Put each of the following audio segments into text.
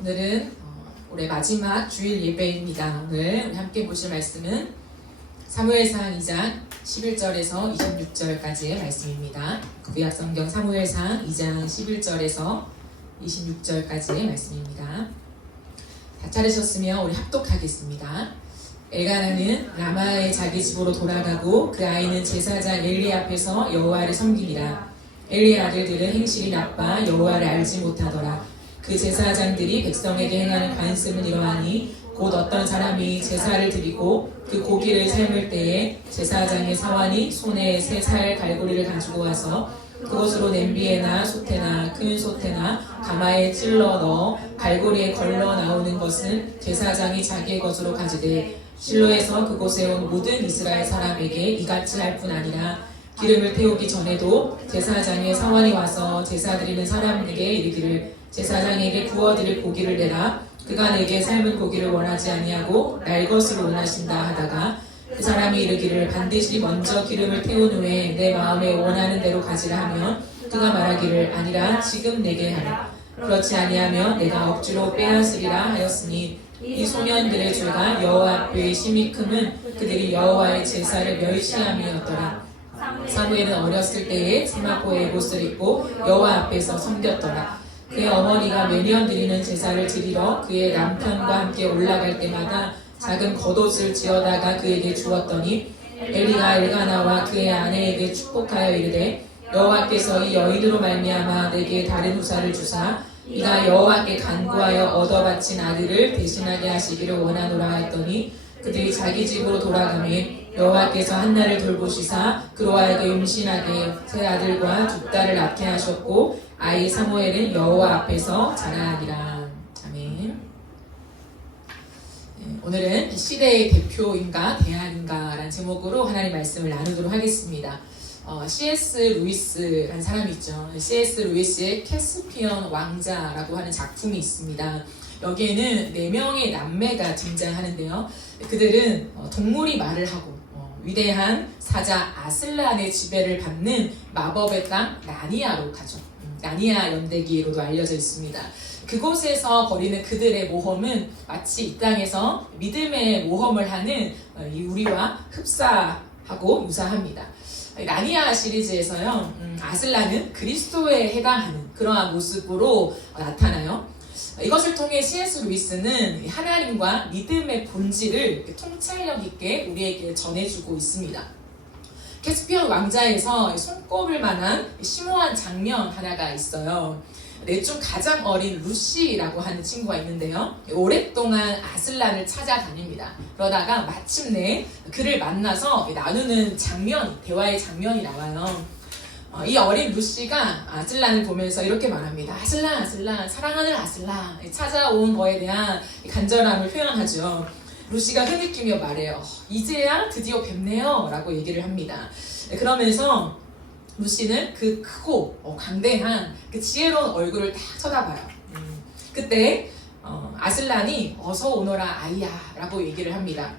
오늘은 올해 마지막 주일 예배입니다. 오늘 우리 함께 보실 말씀은 사무엘상 2장 11절에서 26절까지의 말씀입니다. 구약성경 사무엘상 2장 11절에서 26절까지의 말씀입니다. 다 찾으셨으면 우리 합독하겠습니다. 엘가나는 라마의 자기 집으로 돌아가고 그 아이는 제사장 엘리 앞에서 여호와를 섬기니라. 엘리의 아들들은 행실이 나빠 여호와를 알지 못하더라. 그 제사장들이 백성에게 행하는 관습은 이러하니 곧 어떤 사람이 제사를 드리고 그 고기를 삶을 때에 제사장의 사환이 손에 새 살 갈고리를 가지고 와서 그것으로 냄비에나 솥에나 큰 솥에나 가마에 찔러 넣어 갈고리에 걸러 나오는 것은 제사장이 자기의 것으로 가지되 실로에서 그곳에 온 모든 이스라엘 사람에게 이같이 할 뿐 아니라 기름을 태우기 전에도 제사장의 사환이 와서 제사 드리는 사람에게 이르기를 제사장에게 구워드릴 고기를 내라. 그가 내게 삶은 고기를 원하지 아니하고 날 것을 원하신다 하다가 그 사람이 이르기를 반드시 먼저 기름을 태운 후에 내 마음에 원하는 대로 가지라 하면 그가 말하기를 아니라 지금 내게 하라. 그렇지 아니하면 내가 억지로 빼앗으리라 하였으니 이 소년들의 죄가 여호와 앞에 심히 크면 그들이 여호와의 제사를 멸시함이었더라. 사무엘은 어렸을 때에 세마포의 옷을 입고 여호와 앞에서 섬겼더라. 그의 어머니가 매년 드리는 제사를 드리러 그의 남편과 함께 올라갈 때마다 작은 겉옷을 지어다가 그에게 주었더니 엘리가 엘가나와 그의 아내에게 축복하여 이르되 여호와께서 이 여인으로 말미암아 내게 다른 후사를 주사 이가 여호와께 간구하여 얻어 바친 아들을 대신하게 하시기를 원하노라 했더니 그들이 자기 집으로 돌아가매 여호와께서 한나를 돌보시사 그로 하여금 임신하게 세 아들과 두 딸을 낳게 하셨고 아이 사무엘은 여호와 앞에서 자라니라. 아멘. 오늘은 시대의 대표인가 대안인가 라는 제목으로 하나님의 말씀을 나누도록 하겠습니다. C.S. 루이스라는 사람이 있죠. C.S. 루이스의 캐스피언 왕자라고 하는 작품이 있습니다. 여기에는 4명의 남매가 등장하는데요. 그들은 동물이 말을 하고 위대한 사자 아슬란의 지배를 받는 마법의 땅 나니아로 가죠. 나니아 연대기로도 알려져 있습니다. 그곳에서 벌이는 그들의 모험은 마치 이 땅에서 믿음의 모험을 하는 우리와 흡사하고 유사합니다. 나니아 시리즈에서요, 아슬란은 그리스도에 해당하는 그러한 모습으로 나타나요. 이것을 통해 C.S. 루이스는 하나님과 믿음의 본질을 통찰력 있게 우리에게 전해주고 있습니다. 캐스피언 왕자에서 손꼽을 만한 심오한 장면 하나가 있어요. 넷 중 가장 어린 루시라고 하는 친구가 있는데요. 오랫동안 아슬란을 찾아다닙니다. 그러다가 마침내 그를 만나서 나누는 대화의 장면이 나와요. 이 어린 루시가 아슬란을 보면서 이렇게 말합니다. 아슬란, 아슬란, 사랑하는 아슬란. 찾아온 거에 대한 간절함을 표현하죠. 루시가 흐느끼며 말해요. 이제야 드디어 뵙네요 라고 얘기를 합니다. 그러면서 루시는 그 크고 강대한 그 지혜로운 얼굴을 딱 쳐다봐요. 그때 아슬란이 어서 오너라 아이야 라고 얘기를 합니다.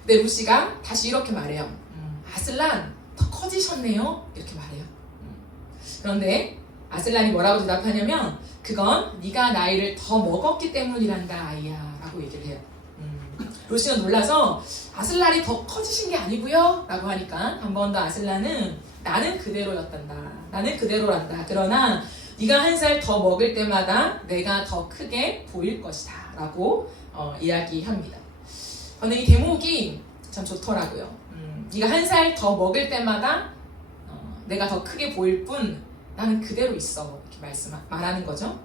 근데 루시가 다시 이렇게 말해요. 아슬란 더 커지셨네요 이렇게 말해요. 그런데 아슬란이 뭐라고 대답하냐면 그건 네가 나이를 더 먹었기 때문이란다 아이야 라고 얘기를 해요. 루시는 놀라서 아슬란이 더 커지신 게 아니고요 라고 하니까 한 번 더 아슬란은 나는 그대로였단다. 나는 그대로란다. 그러나 네가 한 살 더 먹을 때마다 내가 더 크게 보일 것이다 라고 이야기합니다. 저는 이 대목이 참 좋더라고요. 네가 한 살 더 먹을 때마다 내가 더 크게 보일 뿐 나는 그대로 있어 이렇게 말하는 거죠.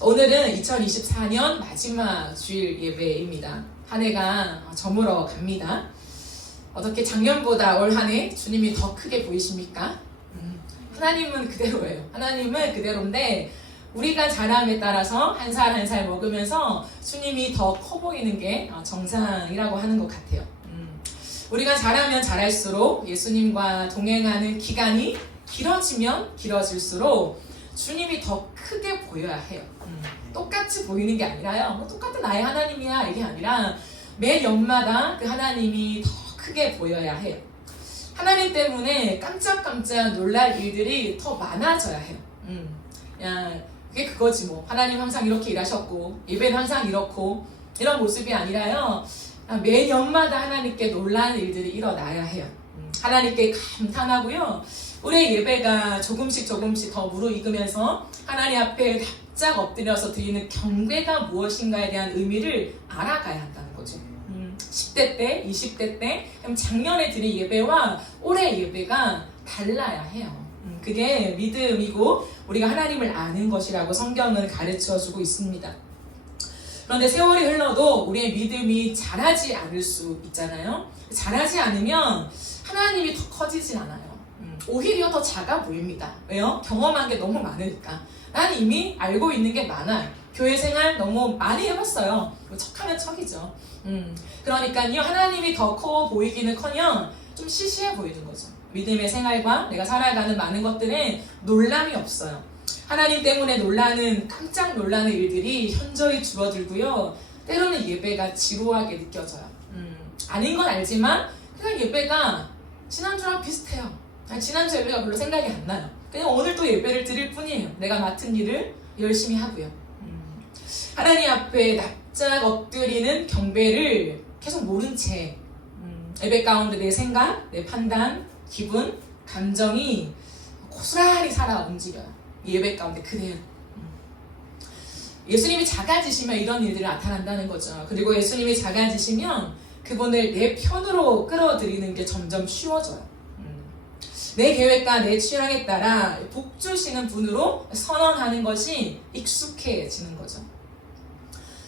오늘은 2024년 마지막 주일 예배입니다. 한 해가 저물어 갑니다. 어떻게 작년보다 올 한 해 주님이 더 크게 보이십니까? 하나님은 그대로예요. 하나님은 그대로인데 우리가 자람에 따라서 한 살 한 살 먹으면서 주님이 더 커 보이는 게 정상이라고 하는 것 같아요. 우리가 자라면 자랄수록 예수님과 동행하는 기간이 길어지면 길어질수록 주님이 더 크게 보여야 해요. 똑같이 보이는 게 아니라요. 똑같은 나의 하나님이야 이게 아니라 매 연마다 그 하나님이 더 크게 보여야 해요. 하나님 때문에 깜짝깜짝 놀랄 일들이 더 많아져야 해요. 그냥 그게 그거지 뭐. 하나님 항상 이렇게 일하셨고 예배는 항상 이렇고 이런 모습이 아니라요. 매년마다 하나님께 놀라운 일들이 일어나야 해요. 하나님께 감탄하고요. 우리의 예배가 조금씩 더 무르익으면서 하나님 앞에 납작 엎드려서 드리는 경배가 무엇인가에 대한 의미를 알아가야 한다는 거죠. 10대 때, 20대 때, 작년에 드린 예배와 올해 예배가 달라야 해요. 그게 믿음이고 우리가 하나님을 아는 것이라고 성경은 가르쳐주고 있습니다. 그런데 세월이 흘러도 우리의 믿음이 자라지 않을 수 있잖아요. 자라지 않으면 하나님이 더 커지진 않아요. 오히려 더 작아 보입니다. 왜요? 경험한 게 너무 많으니까. 난 이미 알고 있는 게 많아요. 교회 생활 너무 많이 해봤어요. 척하면 척이죠. 그러니까요, 하나님이 더 커 보이기는커녕 좀 시시해 보이는 거죠. 믿음의 생활과 내가 살아가는 많은 것들에 놀람이 없어요. 하나님 때문에 깜짝 놀라는 일들이 현저히 줄어들고요. 때로는 예배가 지루하게 느껴져요. 아닌 건 알지만 그냥 예배가 지난주랑 비슷해요. 지난주 예배가 별로 생각이 안 나요. 그냥 오늘 또 예배를 드릴 뿐이에요. 내가 맡은 일을 열심히 하고요. 하나님 앞에 납작 엎드리는 경배를 계속 모른 채 예배 가운데 내 생각, 내 판단, 기분, 감정이 고스란히 살아 움직여요. 예배 가운데 그대로. 예수님이 작아지시면 이런 일들이 나타난다는 거죠. 그리고 예수님이 작아지시면 그분을 내 편으로 끌어들이는 게 점점 쉬워져요. 내 계획과 내 취향에 따라 복 주시는 분으로 선언하는 것이 익숙해지는 거죠.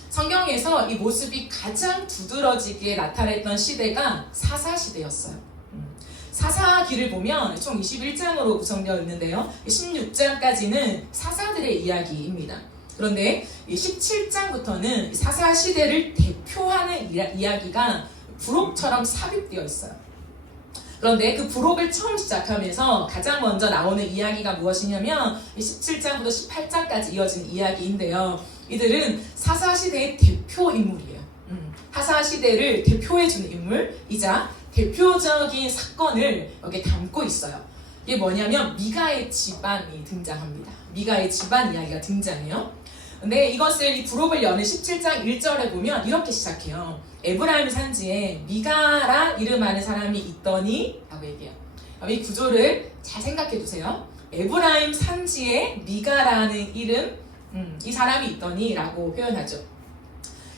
성경에서 이 모습이 가장 두드러지게 나타냈던 시대가 사사시대였어요. 사사기를 보면 총 21장으로 구성되어 있는데요. 16장까지는 사사들의 이야기입니다. 그런데 17장부터는 사사시대를 대표하는 이야기가 부록처럼 삽입되어 있어요. 그런데 그 부록을 처음 시작하면서 가장 먼저 나오는 이야기가 무엇이냐면 17장부터 18장까지 이어진 이야기인데요. 이들은 사사시대의 대표 인물이에요. 사사시대를 대표해주는 인물이자 대표적인 사건을 여기에 담고 있어요. 이게 뭐냐면 미가의 집안이 등장합니다. 미가의 집안 이야기가 등장해요. 근데 이것을 이 부록을 여는 17장 1절에 보면 이렇게 시작해요. 에브라임 산지에 미가라 이름하는 사람이 있더니 라고 얘기해요. 이 구조를 잘 생각해 두세요. 에브라임 산지에 미가라는 이름 이 사람이 있더니 라고 표현하죠.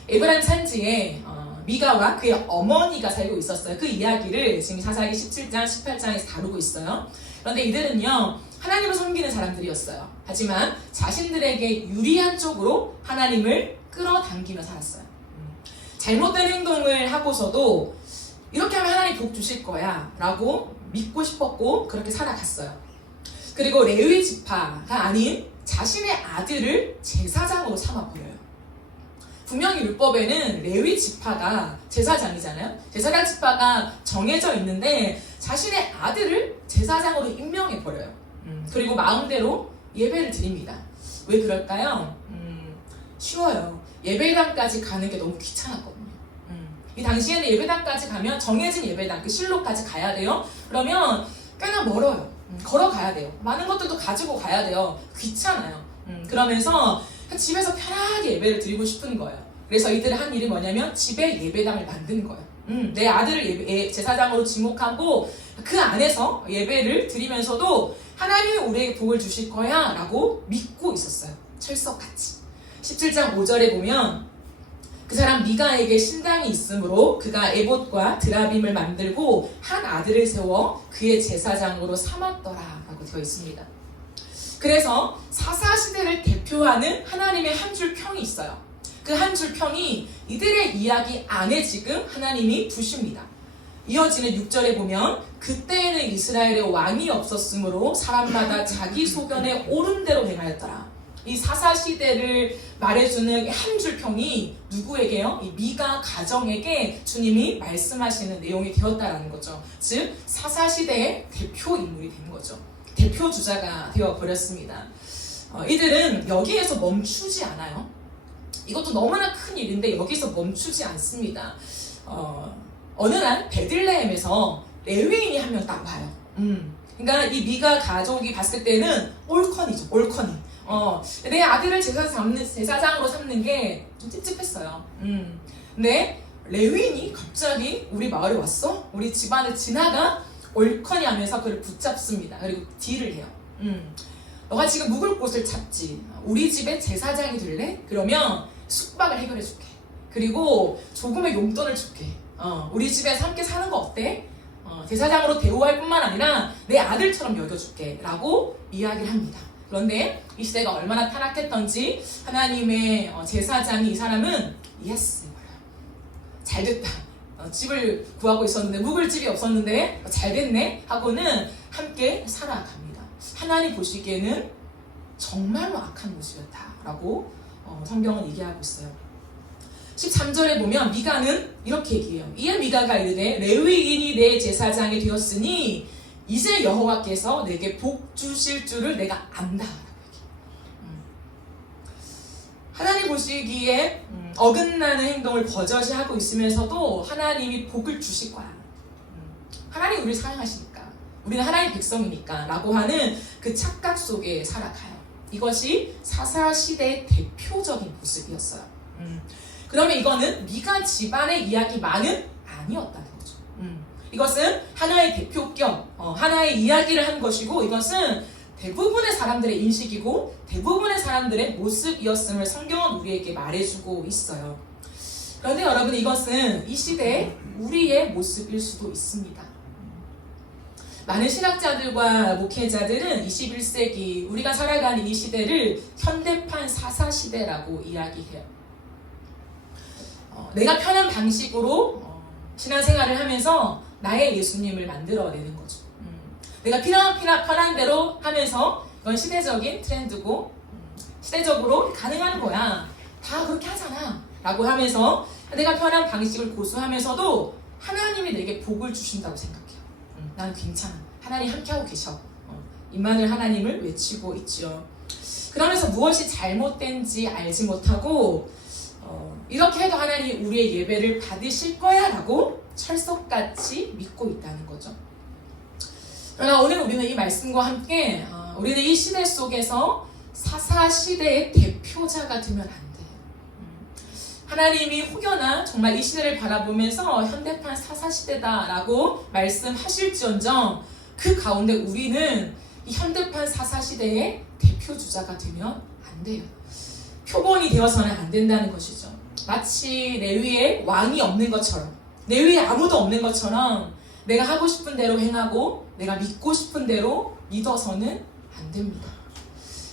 에브라임 산지에 미가와 그의 어머니가 살고 있었어요. 그 이야기를 지금 사사기 17장, 18장에서 다루고 있어요. 그런데 이들은요, 하나님을 섬기는 사람들이었어요. 하지만 자신들에게 유리한 쪽으로 하나님을 끌어당기며 살았어요. 잘못된 행동을 하고서도 이렇게 하면 하나님 복 주실 거야 라고 믿고 싶었고 그렇게 살아갔어요. 그리고 레위 지파가 아닌 자신의 아들을 제사장으로 삼아버려요. 분명히 율법에는 레위 지파가 제사장이잖아요. 제사장 지파가 정해져 있는데 자신의 아들을 제사장으로 임명해버려요. 그리고 마음대로 예배를 드립니다. 왜 그럴까요? 쉬워요. 예배당까지 가는 게 너무 귀찮았거든요. 이 당시에는 예배당까지 가면 정해진 예배당, 그 실로까지 가야 돼요. 그러면 꽤나 멀어요. 걸어가야 돼요. 많은 것들도 가지고 가야 돼요. 귀찮아요. 그러면서 집에서 편하게 예배를 드리고 싶은 거예요. 그래서 이들이 한 일이 뭐냐면 집에 예배당을 만든 거예요. 내 아들을 제사장으로 지목하고 그 안에서 예배를 드리면서도 하나님이 우리에게 복을 주실 거야 라고 믿고 있었어요. 철석같이. 17장 5절에 보면 그 사람 미가에게 신당이 있으므로 그가 에봇과 드라빔을 만들고 한 아들을 세워 그의 제사장으로 삼았더라 라고 되어 있습니다. 그래서 사사시대를 대표하는 하나님의 한 줄 평이 있어요. 그 한 줄 평이 이들의 이야기 안에 지금 하나님이 두십니다. 이어지는 6절에 보면 그때에는 이스라엘에 왕이 없었으므로 사람마다 자기 소견에 옳은 대로 행하였더라. 이 사사시대를 말해주는 한 줄 평이 누구에게요? 이 미가 가정에게 주님이 말씀하시는 내용이 되었다라는 거죠. 즉 사사시대의 대표 인물이 된 거죠. 대표 주자가 되어버렸습니다. 이들은 여기에서 멈추지 않아요. 이것도 너무나 큰 일인데 여기서 멈추지 않습니다. 어느 날 베들레헴에서 레위인이 한 명 딱 와요. 그러니까 이 미가 가족이 봤을 때는 올컨이죠. 올컨이. 내 아들을 제사장으로 삼는 게 좀 찝찝했어요. 근데 레위인이 갑자기 우리 마을에 왔어? 우리 집안을 지나가? 옳거니 하면서 그를 붙잡습니다. 그리고 딜을 해요. 너가 지금 묵을 곳을 찾지. 우리 집에 제사장이 될래? 그러면 숙박을 해결해 줄게. 그리고 조금의 용돈을 줄게. 우리 집에서 함께 사는 거 어때? 제사장으로 대우할 뿐만 아니라 내 아들처럼 여겨줄게 라고 이야기를 합니다. 그런데 이 시대가 얼마나 타락했던지 하나님의 제사장이 이 사람은 예스 잘됐다. 집을 구하고 있었는데 묵을 집이 없었는데 잘됐네 하고는 함께 살아갑니다. 하나님 보시기에는 정말로 악한 모습이었다라고 성경은 얘기하고 있어요. 13절에 보면 미가는 이렇게 얘기해요. 이에 미가가 이르되 레위인이 내 제사장이 되었으니 이제 여호와께서 내게 복 주실 줄을 내가 안다. 하나님 보시기에 어긋나는 행동을 버젓이 하고 있으면서도 하나님이 복을 주실 거야. 하나님 우리를 사랑하시니까, 우리는 하나님 백성이니까 라고 하는 그 착각 속에 살아가요. 이것이 사사시대의 대표적인 모습이었어요. 그러면 이거는 미가 집안의 이야기만은 아니었다는 거죠. 이것은 하나의 대표격, 하나의 이야기를 한 것이고 이것은 대부분의 사람들의 인식이고 대부분의 사람들의 모습이었음을 성경은 우리에게 말해주고 있어요. 그런데 여러분 이것은 이 시대의 우리의 모습일 수도 있습니다. 많은 신학자들과 목회자들은 21세기 우리가 살아가는 이 시대를 현대판 사사시대라고 이야기해요. 내가 편한 방식으로 신앙생활을 하면서 나의 예수님을 만들어내는 거죠. 내가 편한 대로 하면서 이건 시대적인 트렌드고 시대적으로 가능한 거야. 다 그렇게 하잖아 라고 하면서 내가 편한 방식을 고수하면서도 하나님이 내게 복을 주신다고 생각해요. 나는 괜찮아. 하나님 함께하고 계셔. 임마누엘 하나님을 외치고 있죠. 그러면서 무엇이 잘못된지 알지 못하고 이렇게 해도 하나님 우리의 예배를 받으실 거야 라고 철석같이 믿고 있다는 거죠. 그러나 오늘 우리는 이 말씀과 함께 우리는 이 시대 속에서 사사시대의 대표자가 되면 안 돼요. 하나님이 혹여나 정말 이 시대를 바라보면서 현대판 사사시대다라고 말씀하실지언정 그 가운데 우리는 이 현대판 사사시대의 대표주자가 되면 안 돼요. 표본이 되어서는 안 된다는 것이죠. 마치 내 위에 왕이 없는 것처럼, 내 위에 아무도 없는 것처럼 내가 하고 싶은 대로 행하고 내가 믿고 싶은 대로 믿어서는 안 됩니다.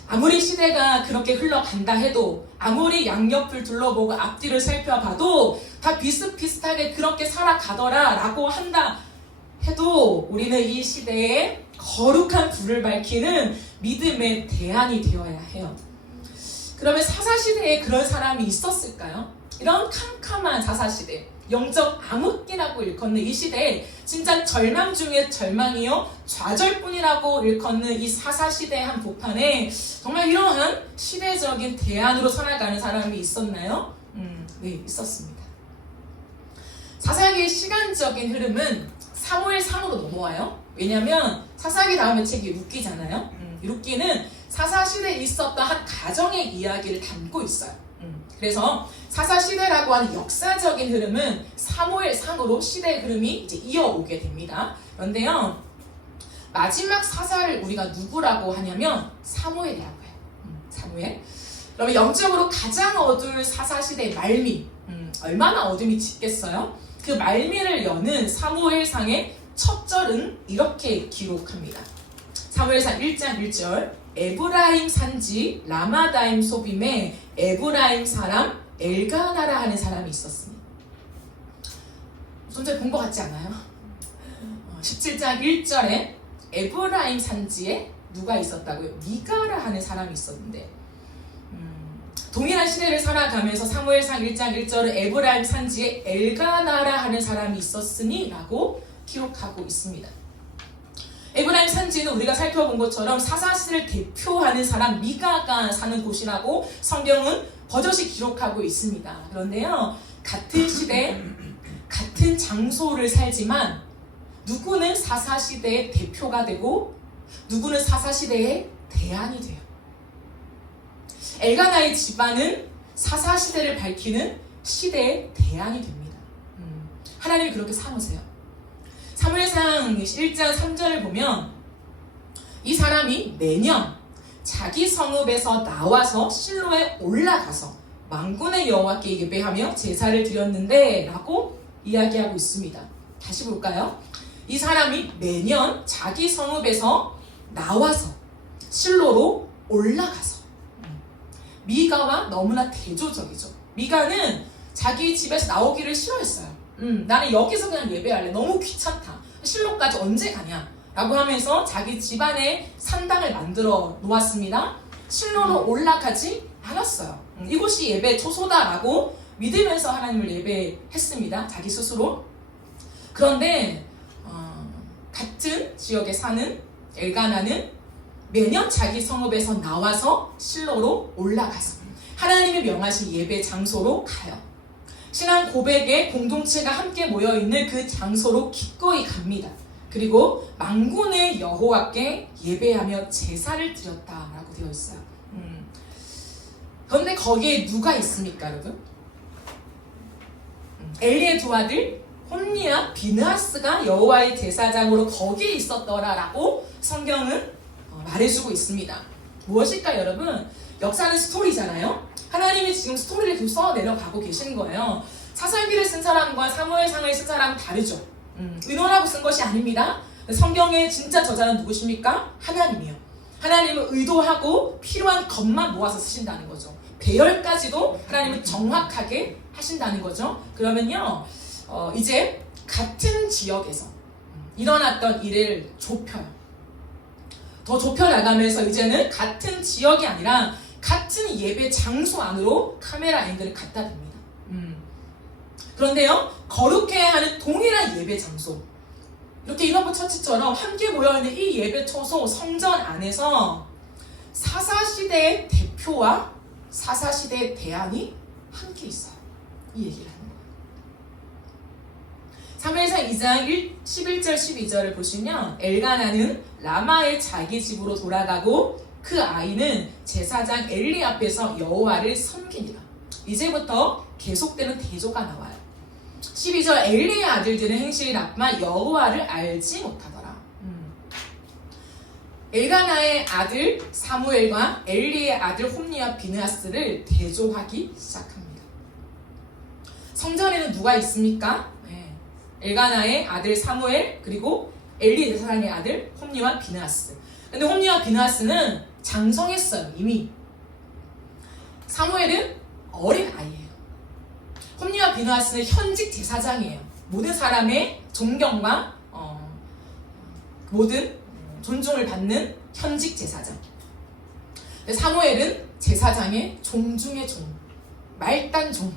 아무리 시대가 그렇게 흘러간다 해도, 아무리 양옆을 둘러보고 앞뒤를 살펴봐도 다 비슷비슷하게 그렇게 살아가더라 라고 한다 해도 우리는 이 시대에 거룩한 불을 밝히는 믿음의 대안이 되어야 해요. 그러면 사사시대에 그런 사람이 있었을까요? 이런 캄캄한 사사시대, 영적 암흑기라고 일컫는 이 시대에 진짜 절망 중에 절망이요 좌절뿐이라고 일컫는 이 사사시대의 한 복판에 정말 이러한 시대적인 대안으로 살아가는 사람이 있었나요? 네, 있었습니다. 사사기의 시간적인 흐름은 사무엘상으로 넘어와요. 왜냐하면 사사기 다음에 책이 룻기잖아요. 룻기는 사사시대에 있었던 한 가정의 이야기를 담고 있어요. 그래서 사사시대라고 하는 역사적인 흐름은 사무엘상으로 시대의 흐름이 이제 이어오게 됩니다. 그런데요, 마지막 사사를 우리가 누구라고 하냐면 사무엘이라고 해요. 사무엘. 그러면 영적으로 가장 어두울 사사시대의 말미, 얼마나 어둠이 짙겠어요? 그 말미를 여는 사무엘상의 첫 절은 이렇게 기록합니다. 사무엘상 1장 1절 에브라임 산지 라마다임 소빔에 에브라임 사람 엘가나라 하는 사람이 있었으니. 좀 전에 본 것 같지 않아요? 17장 1절에 에브라임 산지에 누가 있었다고요? 미가라 하는 사람이 있었는데, 동일한 시대를 살아가면서 사무엘상 1장 1절은 에브라임 산지에 엘가나라 하는 사람이 있었으니 라고 기록하고 있습니다. 에브라임 산지는 우리가 살펴본 것처럼 사사시대를 대표하는 사람 미가가 사는 곳이라고 성경은 버젓이 기록하고 있습니다. 그런데요, 같은 시대, 같은 장소를 살지만 누구는 사사시대의 대표가 되고 누구는 사사시대의 대안이 돼요. 엘가나의 집안은 사사시대를 밝히는 시대의 대안이 됩니다. 하나님이 그렇게 삼으세요. 사무엘상 1장 3절을 보면 이 사람이 매년 자기 성읍에서 나와서 실로에 올라가서 만군의 여호와께 예배하며 제사를 드렸는데 라고 이야기하고 있습니다. 다시 볼까요? 이 사람이 매년 자기 성읍에서 나와서 실로로 올라가서. 미가와 너무나 대조적이죠. 미가는 자기 집에서 나오기를 싫어했어요. 나는 여기서 그냥 예배할래. 너무 귀찮다. 실로까지 언제 가냐? 라고 하면서 자기 집안에 산당을 만들어 놓았습니다. 실로로 올라가지 않았어요. 이곳이 예배 초소다라고 믿으면서 하나님을 예배했습니다. 자기 스스로. 그런데 같은 지역에 사는 엘가나는 매년 자기 성읍에서 나와서 실로로 올라가서 하나님이 명하신 예배 장소로 가요. 신앙 고백의 공동체가 함께 모여있는 그 장소로 기꺼이 갑니다. 그리고 만군의 여호와께 예배하며 제사를 드렸다라고 되어 있어요. 그런데 거기에 누가 있습니까, 여러분? 엘리의 두 아들 홈니와 비느하스가 여호와의 제사장으로 거기에 있었더라라고 성경은 말해주고 있습니다. 무엇일까, 여러분? 역사는 스토리잖아요. 하나님이 지금 스토리를 계속 써 내려가고 계시는 거예요. 사사기를 쓴 사람과 사무엘상을 쓴 사람은 다르죠. 의논하고 쓴 것이 아닙니다. 성경의 진짜 저자는 누구십니까? 하나님이요. 하나님은 의도하고 필요한 것만 모아서 쓰신다는 거죠. 배열까지도 하나님은 정확하게 하신다는 거죠. 그러면요, 이제 같은 지역에서 일어났던 일을 좁혀요. 더 좁혀나가면서 이제는 같은 지역이 아니라 같은 예배 장소 안으로 카메라 앵글을 갖다 댑니다. 그런데요, 거룩해야 하는 동일한 예배 장소, 이렇게 인어브 처치처럼 함께 모여있는 이 예배 초소 성전 안에서 사사시대의 대표와 사사시대의 대안이 함께 있어요. 이 얘기를 하는 거예요. 사무엘상 2장 11절 12절을 보시면 엘가나는 라마의 자기 집으로 돌아가고 그 아이는 제사장 엘리 앞에서 여호와를 섬기니라. 이제부터 계속되는 대조가 나와요. 12절 엘리의 아들들은 행실이 나쁘만 여호와를 알지 못하더라. 엘가나의 아들 사무엘과 엘리의 아들 홈니와 비느하스를 대조하기 시작합니다. 성전에는 누가 있습니까? 엘가나의 아들 사무엘, 그리고 엘리 제사장의 아들 홈니와 비느하스. 근데 홈니와 비느하스는 장성했어요, 이미. 사무엘은 어린 아이예요. 홈니와 비느하스는 현직 제사장이에요. 모든 사람의 존경과 모든 존중을 받는 현직 제사장. 사무엘은 제사장의 종 중의 종, 말단 종,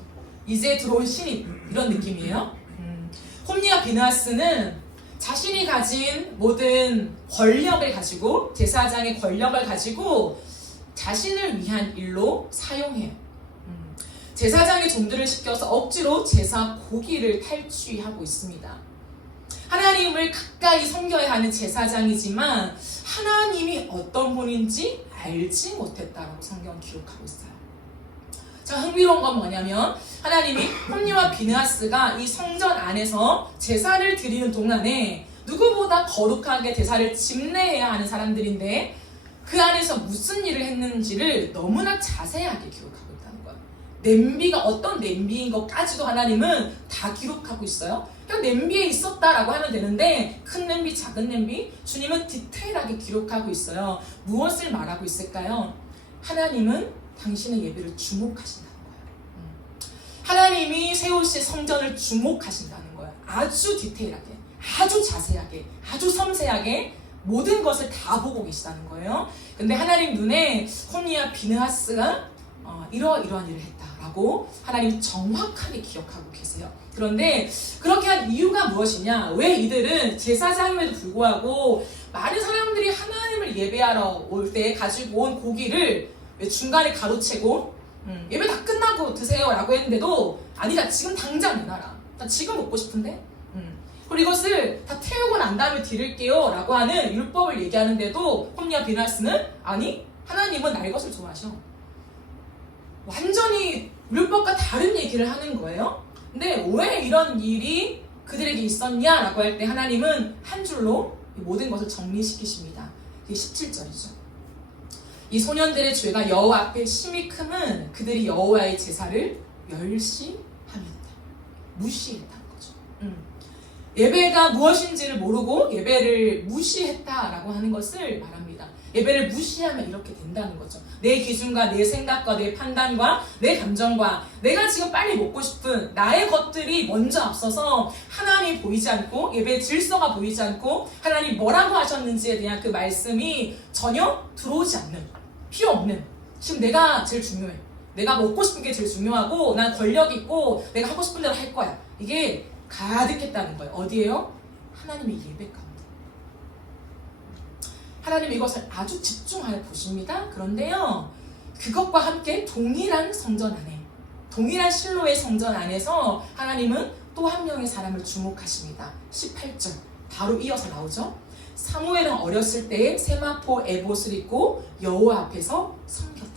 이제 들어온 신입, 이런 느낌이에요. 홈니와 비느하스는 자신이 가진 모든 권력을 가지고, 제사장의 권력을 가지고 자신을 위한 일로 사용해요. 제사장의 종들을 시켜서 억지로 제사 고기를 탈취하고 있습니다. 하나님을 가까이 섬겨야 하는 제사장이지만 하나님이 어떤 분인지 알지 못했다라고 성경은 기록하고 있어요. 자, 흥미로운 건 뭐냐면 하나님이 홈니와 비느하스가 이 성전 안에서 제사를 드리는 동안에 누구보다 거룩하게 제사를 집례해야 하는 사람들인데 그 안에서 무슨 일을 했는지를 너무나 자세하게 기록하고 있다는 거예요. 냄비가 어떤 냄비인 것까지도 하나님은 다 기록하고 있어요. 그냥 냄비에 있었다라고 하면 되는데 큰 냄비, 작은 냄비, 주님은 디테일하게 기록하고 있어요. 무엇을 말하고 있을까요? 하나님은 당신의 예배를 주목하신다는 거예요. 하나님이 세우실 성전을 주목하신다는 거예요. 아주 디테일하게, 아주 자세하게, 아주 섬세하게 모든 것을 다 보고 계시다는 거예요. 근데 하나님 눈에 홈니와 비느하스가 이러이러한 일을 했다라고 하나님 정확하게 기억하고 계세요. 그런데 그렇게 한 이유가 무엇이냐? 왜 이들은 제사장임에도 불구하고 많은 사람들이 하나님을 예배하러 올 때 가지고 온 고기를 왜 중간에 가로채고 예배 다 끝나고 드세요 라고 했는데도 아니다, 지금 당장 내놔라, 나 지금 먹고 싶은데, 그리고 이것을 다 태우고 난 다음에 드릴게요 라고 하는 율법을 얘기하는데도 홈니와 비느하스는 아니, 하나님은 날 것을 좋아하셔, 완전히 율법과 다른 얘기를 하는 거예요. 근데 왜 이런 일이 그들에게 있었냐라고 할 때 하나님은 한 줄로 모든 것을 정리시키십니다. 이게 17절이죠. 이 소년들의 죄가 여호와 앞에 심히 크면 그들이 여호와의 제사를 멸시하였다. 무시했다는 거죠. 예배가 무엇인지를 모르고 예배를 무시했다라고 하는 것을 말합니다. 예배를 무시하면 이렇게 된다는 거죠. 내 기준과 내 생각과 내 판단과 내 감정과 내가 지금 빨리 먹고 싶은 나의 것들이 먼저 앞서서 하나님이 보이지 않고 예배의 질서가 보이지 않고 하나님 뭐라고 하셨는지에 대한 그 말씀이 전혀 들어오지 않는, 필요 없는, 지금 내가 제일 중요해, 내가 먹고 싶은 게 제일 중요하고 난 권력 있고 내가 하고 싶은 대로 할 거야, 이게 가득했다는 거예요. 어디에요? 하나님의 예배 가운데. 하나님 이것을 아주 집중하여 보십니다. 그런데요, 그것과 함께 동일한 성전 안에, 동일한 실로의 성전 안에서 하나님은 또 한 명의 사람을 주목하십니다. 18절 바로 이어서 나오죠. 사무엘은 어렸을 때에 세마포 에봇을 입고 여호와 앞에서 섬겼더라.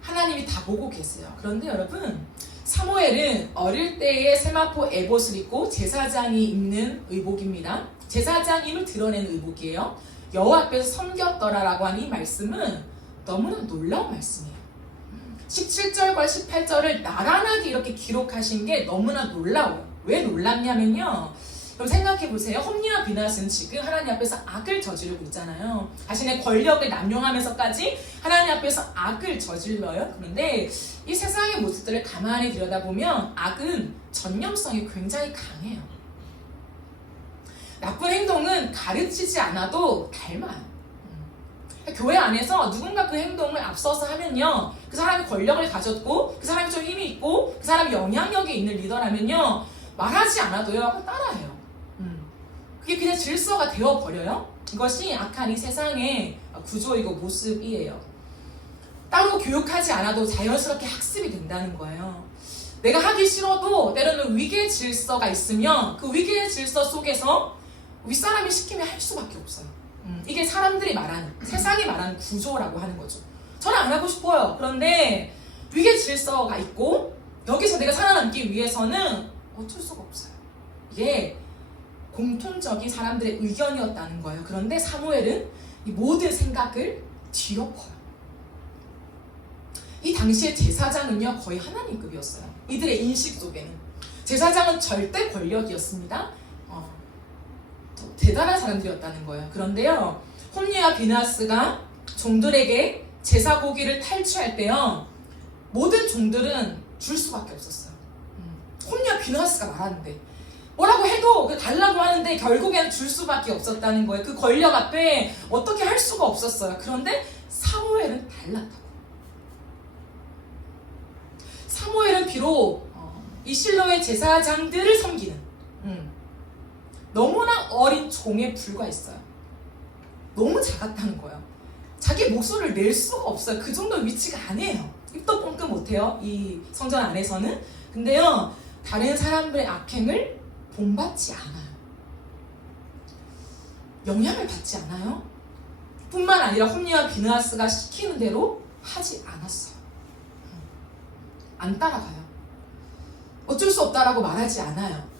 하나님이 다 보고 계세요. 그런데 여러분, 사무엘은 어릴 때에 세마포 에봇을 입고 제사장이 입는 의복입니다. 제사장임을 드러내는 의복이에요. 여호와 앞에서 섬겼더라라고 하는 이 말씀은 너무나 놀라운 말씀이에요. 17절과 18절을 나란하게 이렇게 기록하신 게 너무나 놀라워요. 왜 놀랍냐면요, 그럼 생각해 보세요. 홈리와 비낫은 지금 하나님 앞에서 악을 저지르고 있잖아요. 자신의 권력을 남용하면서까지 하나님 앞에서 악을 저질러요. 그런데 이 세상의 모습들을 가만히 들여다보면 악은 전념성이 굉장히 강해요. 나쁜 행동은 가르치지 않아도 닮아요. 교회 안에서 누군가 그 행동을 앞서서 하면요, 그 사람이 권력을 가졌고 그 사람이 좀 힘이 있고 그 사람이 영향력이 있는 리더라면요, 말하지 않아도요 따라해요. 그게 그냥 질서가 되어버려요. 이것이 악한 이 세상의 구조이고 모습이에요. 따로 교육하지 않아도 자연스럽게 학습이 된다는 거예요. 내가 하기 싫어도 때로는 위계의 질서가 있으면 그 위계의 질서 속에서 윗사람이 시키면 할 수밖에 없어요. 이게 사람들이 말하는, 세상이 말하는 구조라고 하는 거죠. 저는 안 하고 싶어요. 그런데 위계 질서가 있고 여기서 내가 살아남기 위해서는 어쩔 수가 없어요. 이게 공통적인 사람들의 의견이었다는 거예요. 그런데 사무엘은 이 모든 생각을 뒤엎어요. 이 당시의 제사장은요, 거의 하나님급이었어요. 이들의 인식 속에는 제사장은 절대 권력이었습니다. 대단한 사람들이었다는 거예요. 그런데요, 홈리와 비나스가 종들에게 제사 고기를 탈취할 때요, 모든 종들은 줄 수밖에 없었어요. 홈리와 비나스가 말하는데 뭐라고 해도 달라고 하는데 결국엔 줄 수밖에 없었다는 거예요. 그 권력 앞에 어떻게 할 수가 없었어요. 그런데 사무엘은 달랐다고. 사무엘은 비록 이 실로의 제사장들을 섬기는 너무나 어린 종에 불과했어요. 너무 작았다는 거예요. 자기 목소리를 낼 수가 없어요. 그 정도 위치가 아니에요. 입도 뻥끗 못해요, 이 성전 안에서는. 근데요, 다른 사람들의 악행을 본받지 않아요. 영향을 받지 않아요. 뿐만 아니라 홈리와 비느하스가 시키는 대로 하지 않았어요. 안 따라가요. 어쩔 수 없다라고 말하지 않아요.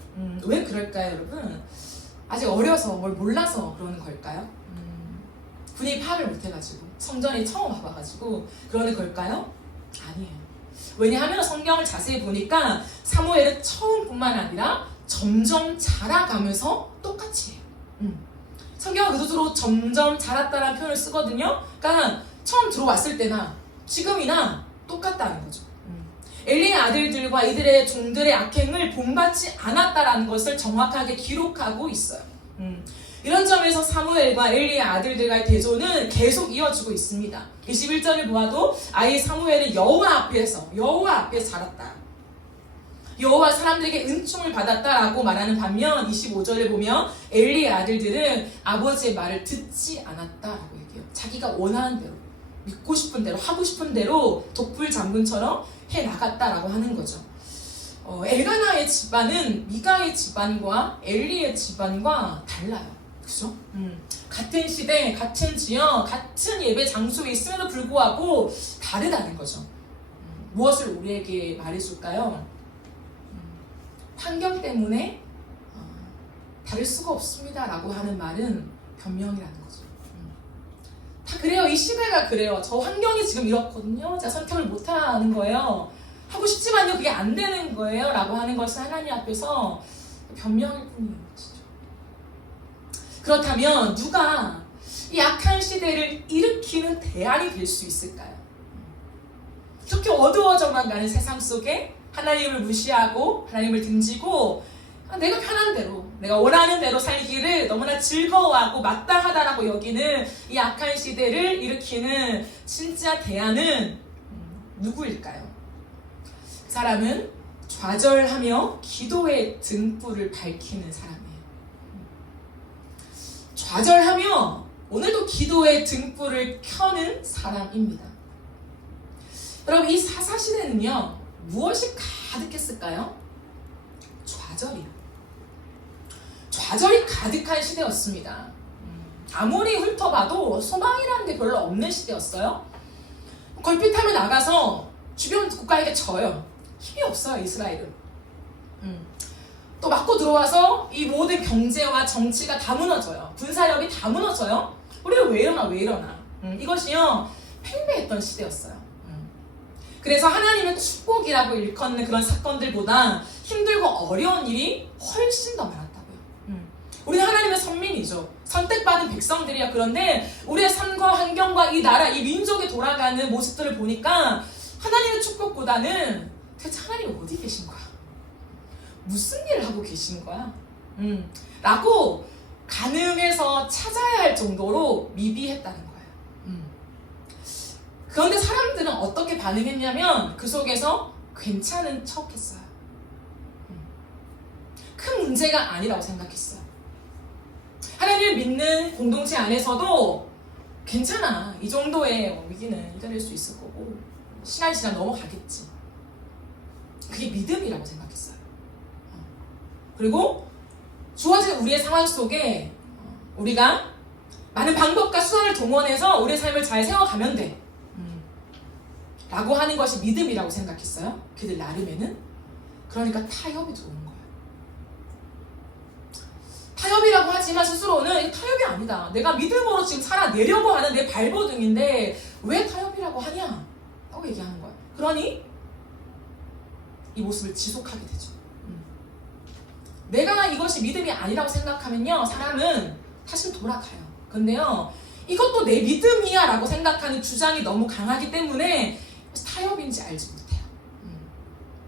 왜 그럴까요, 여러분? 아직 어려서 뭘 몰라서 그러는 걸까요? 분이 파악을 못해가지고, 성전에 처음 와봐가지고 그러는 걸까요? 아니에요. 왜냐하면 성경을 자세히 보니까 사무엘은 처음뿐만 아니라 점점 자라가면서 똑같이 해요. 성경은 의도적으로 점점 자랐다라는 표현을 쓰거든요. 그러니까 처음 들어왔을 때나 지금이나 똑같다는 거죠. 엘리의 아들들과 이들의 종들의 악행을 본받지 않았다라는 것을 정확하게 기록하고 있어요. 이런 점에서 사무엘과 엘리의 아들들과의 대조는 계속 이어지고 있습니다. 21절을 보아도 아예 사무엘은 여호와 앞에 자랐다, 여호와 사람들에게 은총을 받았다라고 말하는 반면 25절을 보면 엘리의 아들들은 아버지의 말을 듣지 않았다라고 얘기해요. 자기가 원하는 대로, 믿고 싶은 대로, 하고 싶은 대로 독불 장군처럼 해나갔다라고 하는 거죠. 엘가나의 집안은 미가의 집안과 엘리의 집안과 달라요. 그죠? 같은 시대, 같은 지역, 같은 예배 장소에 있음에도 불구하고 다르다는 거죠. 무엇을 우리에게 말해줄까요? 환경 때문에 다를 수가 없습니다 라고 하는 말은 변명이라는 거죠. 다 그래요. 이 시대가 그래요. 저 환경이 지금 이렇거든요. 제가 선택을 못하는 거예요. 하고 싶지만요 그게 안 되는 거예요 라고 하는 것은 하나님 앞에서 변명일 뿐이에요. 진짜. 그렇다면 누가 이 악한 시대를 일으키는 대안이 될 수 있을까요? 이렇게 어두워져만 가는 세상 속에 하나님을 무시하고 하나님을 등지고 내가 편한 대로 내가 원하는 대로 살기를 너무나 즐거워하고 마땅하다라고 여기는 이 악한 시대를 일으키는 진짜 대안은 누구일까요? 그 사람은 좌절하며 기도의 등불을 밝히는 사람이에요. 좌절하며 오늘도 기도의 등불을 켜는 사람입니다. 여러분 이 사사시대는요 무엇이 가득했을까요? 좌절이요. 좌절이 가득한 시대였습니다. 아무리 훑어봐도 소망이라는 게 별로 없는 시대였어요. 걸핏하면 나가서 주변 국가에게 져요. 힘이 없어요 이스라엘은. 또 맞고 들어와서 이 모든 경제와 정치가 다 무너져요. 군사력이 다 무너져요. 우리가 왜 이러나 이것이요 팽배했던 시대였어요. 그래서 하나님의 축복이라고 일컫는 그런 사건들보다 힘들고 어려운 일이 훨씬 더 많았다고요. 우리는 하나님의 선민이죠. 선택받은 백성들이야. 그런데 우리의 삶과 환경과 이 나라, 이 민족이 돌아가는 모습들을 보니까 하나님의 축복보다는 대체 하나님 어디 계신 거야? 무슨 일을 하고 계신 거야? 라고 가늠해서 찾아야 할 정도로 미비했다는 거예요. 그런데 사람들은 어떻게 반응했냐면 그 속에서 괜찮은 척했어요. 큰 문제가 아니라고 생각했어요. 하나님을 믿는 공동체 안에서도 괜찮아. 이 정도의 위기는 이겨낼 수 있을 거고 시간이 지나면 넘어가겠지. 그게 믿음이라고 생각했어요. 그리고 주어진 우리의 상황 속에 우리가 많은 방법과 수단을 동원해서 우리의 삶을 잘 세워가면 돼. 라고 하는 것이 믿음이라고 생각했어요. 그들 나름에는. 그러니까 타협이 들어오는 거예요. 타협이라고 하지만 스스로는 타협이 아니다. 내가 믿음으로 지금 살아내려고 하는 내 발버둥인데 왜 타협이라고 하냐? 라고 얘기하는 거예요. 그러니 이 모습을 지속하게 되죠. 내가 이것이 믿음이 아니라고 생각하면요 사람은 다시 돌아가요. 근데요 이것도 내 믿음이야 라고 생각하는 주장이 너무 강하기 때문에 타협인지 알지 못해요.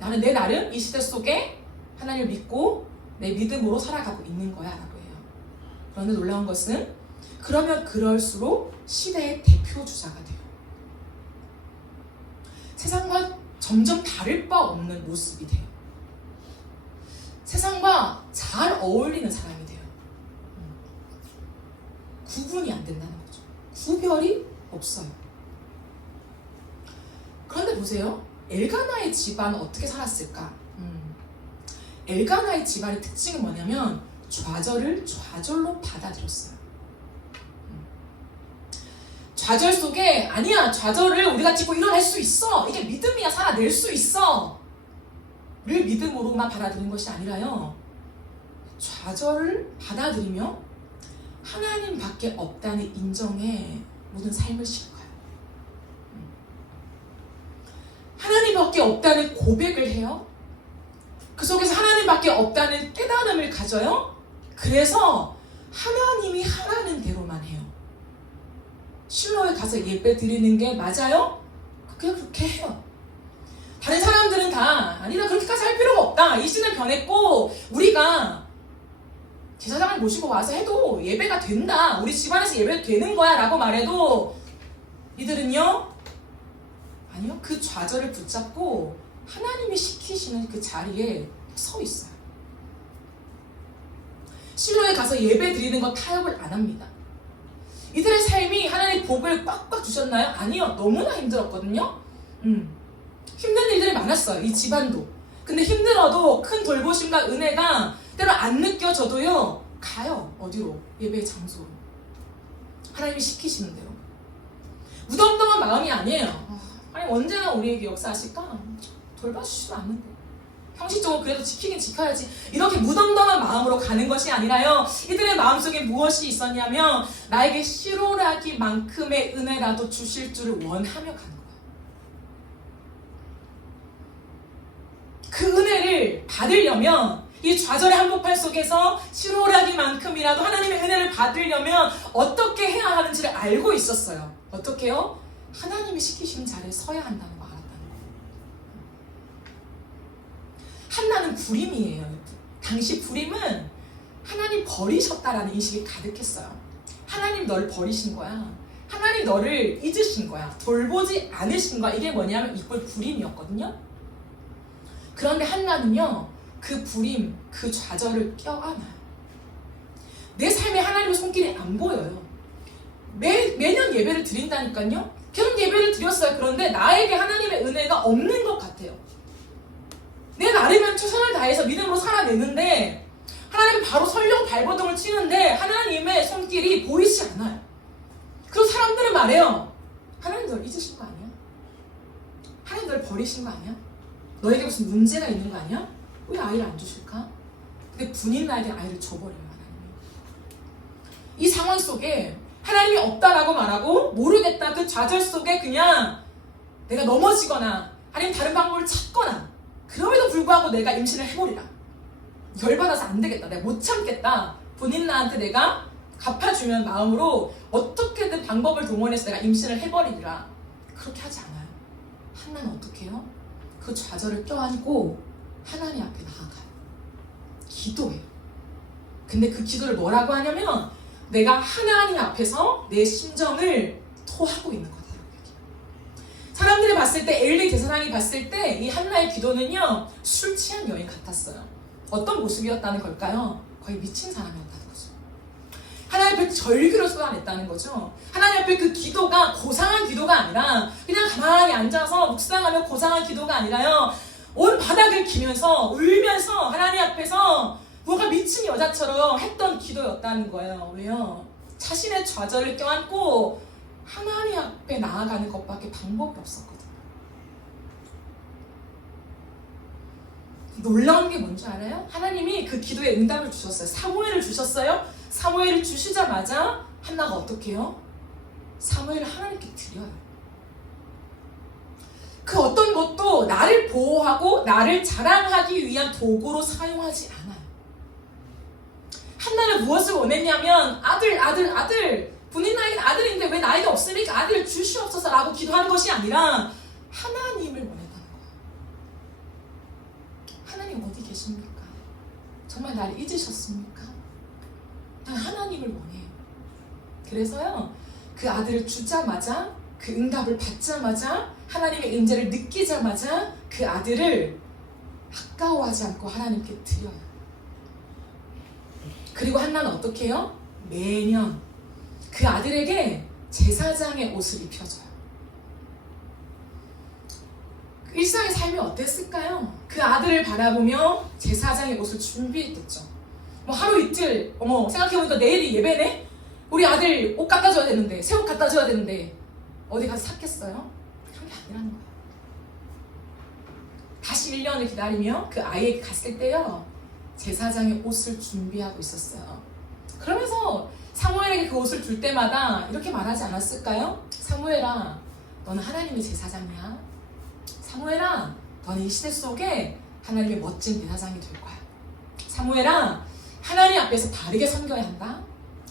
나는 내 나름 이 시대 속에 하나님을 믿고 내 믿음으로 살아가고 있는 거야 라고 해요. 그런데 놀라운 것은 그러면 그럴수록 시대의 대표주자가 돼요. 세상과 점점 다를 바 없는 모습이 돼요. 세상과 잘 어울리는 사람이 돼요. 구분이 안 된다는 거죠. 구별이 없어요. 그런데 보세요. 엘가나의 집안은 어떻게 살았을까? 엘가나의 집안의 특징은 뭐냐면 좌절을 좌절로 받아들였어요. 좌절 속에 아니야 좌절을 우리가 딛고 일어날 수 있어. 이게 믿음이야. 살아낼 수 있어. 를 믿음으로만 받아들이는 것이 아니라요. 좌절을 받아들이며 하나님밖에 없다는 인정에 모든 삶을 실어가요. 하나님밖에 없다는 고백을 해요. 그 속에서 하나님밖에 없다는 깨달음을 가져요. 그래서 하나님이 하라는 대로만 해요. 실로에 가서 예배 드리는 게 맞아요? 그냥 그렇게 해요. 다른 사람들은 다 아니다 그렇게까지 할 필요가 없다. 이 시대는 변했고 우리가 제사장을 모시고 와서 해도 예배가 된다. 우리 집안에서 예배가 되는 거야 라고 말해도 이들은요 아니요 그 좌절을 붙잡고 하나님이 시키시는 그 자리에 서 있어요. 실로에 가서 예배 드리는 거 타협을 안 합니다. 이들의 삶이 하나님의 복을 꽉꽉 주셨나요? 아니요 너무나 힘들었거든요. 힘든 일들이 많았어요. 이 집안도. 근데 힘들어도 큰 돌보심과 은혜가 때로 안 느껴져도요 가요. 어디로? 예배의 장소로. 하나님이 시키시는 대로. 무덤덤한 마음이 아니에요. 하나님 언제나 우리에게 역사하실까? 돌봐주시도 않는데. 형식적으로 그래도 지키긴 지켜야지. 이렇게 무덤덤한 마음으로 가는 것이 아니라요. 이들의 마음속에 무엇이 있었냐면 나에게 실오라기만큼의 은혜라도 주실 줄을 원하며 가는 거예요. 그 은혜를 받으려면 이 좌절의 한복판 속에서 실오라기만큼이라도 하나님의 은혜를 받으려면 어떻게 해야 하는지를 알고 있었어요. 어떻게요? 하나님이 시키시는 자리에 서야 한다는 거 알았다는 거예요. 한나는 불임이에요. 당시 불임은 하나님 버리셨다라는 인식이 가득했어요. 하나님 너를 버리신 거야. 하나님 너를 잊으신 거야. 돌보지 않으신 거야. 이게 뭐냐면 이꼴 불임이었거든요. 그런데 한나는요, 그 불임, 그 좌절을 껴안아요. 내 삶에 하나님의 손길이 안 보여요. 매년 예배를 드린다니까요. 계속 예배를 드렸어요. 그런데 나에게 하나님의 은혜가 없는 것 같아요. 내 나름은 최선을 다해서 믿음으로 살아내는데 하나님은 바로 설령 발버둥을 치는데 하나님의 손길이 보이지 않아요. 그리고 사람들은 말해요. 하나님 널 잊으신 거 아니야? 하나님 널 버리신 거 아니야? 너에게 무슨 문제가 있는 거 아니야? 왜 아이를 안 주실까? 근데 분인 나에게 아이를 줘버려요. 하나님이. 이 상황 속에 하나님이 없다라고 말하고 모르겠다 그 좌절 속에 그냥 내가 넘어지거나 아니면 다른 방법을 찾거나 그럼에도 불구하고 내가 임신을 해버리라. 열받아서 안 되겠다. 내가 못 참겠다. 본인 나한테 내가 갚아주면 마음으로 어떻게든 방법을 동원해서 내가 임신을 해버리라. 그렇게 하지 않아요. 한나는 어떻게 해요? 그 좌절을 껴안고 하나님 앞에 나아가요. 기도해요. 근데 그 기도를 뭐라고 하냐면 내가 하나님 앞에서 내 심정을 토하고 있는 거다. 사람들이 봤을 때 엘리 대사장이 봤을 때 이 한나의 기도는요 술 취한 여인 같았어요. 어떤 모습이었다는 걸까요? 거의 미친 사람이었다는 거죠. 하나님 앞에 절규를 쏟아냈다는 거죠. 하나님 앞에 그 기도가 고상한 기도가 아니라 그냥 가만히 앉아서 묵상하며 고상한 기도가 아니라요 온 바닥을 기면서 울면서 하나님 앞에서 뭔가 미친 여자처럼 했던 기도였다는 거예요. 왜요? 자신의 좌절을 껴안고 하나님 앞에 나아가는 것밖에 방법이 없었거든요. 놀라운 게 뭔지 알아요? 하나님이 그 기도에 응답을 주셨어요. 사무엘을 주셨어요. 사무엘을 주시자마자 한나가 어떻게 해요? 사무엘을 하나님께 드려요. 그 어떤 것도 나를 보호하고 나를 자랑하기 위한 도구로 사용하지 않아요. 한나는 무엇을 원했냐면 아들 본인 나에게는 아들인데 왜 나이가 없으니까 아들을 주시옵소서 라고 기도하는 것이 아니라 하나님을 원했다는 거예요. 하나님 어디 계십니까? 정말 나를 잊으셨습니까? 난 하나님을 원해요. 그래서요 그 아들을 주자마자 그 응답을 받자마자 하나님의 임재를 느끼자마자 그 아들을 아까워하지 않고 하나님께 드려요. 그리고 한나는 어떻게 해요? 매년 그 아들에게 제사장의 옷을 입혀줘요. 일상의 삶이 어땠을까요? 그 아들을 바라보며 제사장의 옷을 준비했겠죠. 뭐 하루 이틀 생각해보니까 내일이 예배네? 우리 아들 옷 갖다 줘야 되는데 새 옷 갖다 줘야 되는데 어디 가서 샀겠어요? 그런 게 아니라는 거예요. 다시 1년을 기다리며 그 아이에게 갔을 때요 제사장의 옷을 준비하고 있었어요. 그러면서 사무엘에게 그 옷을 줄 때마다 이렇게 말하지 않았을까요? 사무엘아, 너는 하나님의 제사장이야. 사무엘아, 너는 이 시대 속에 하나님의 멋진 제사장이 될 거야. 사무엘아, 하나님 앞에서 바르게 섬겨야 한다.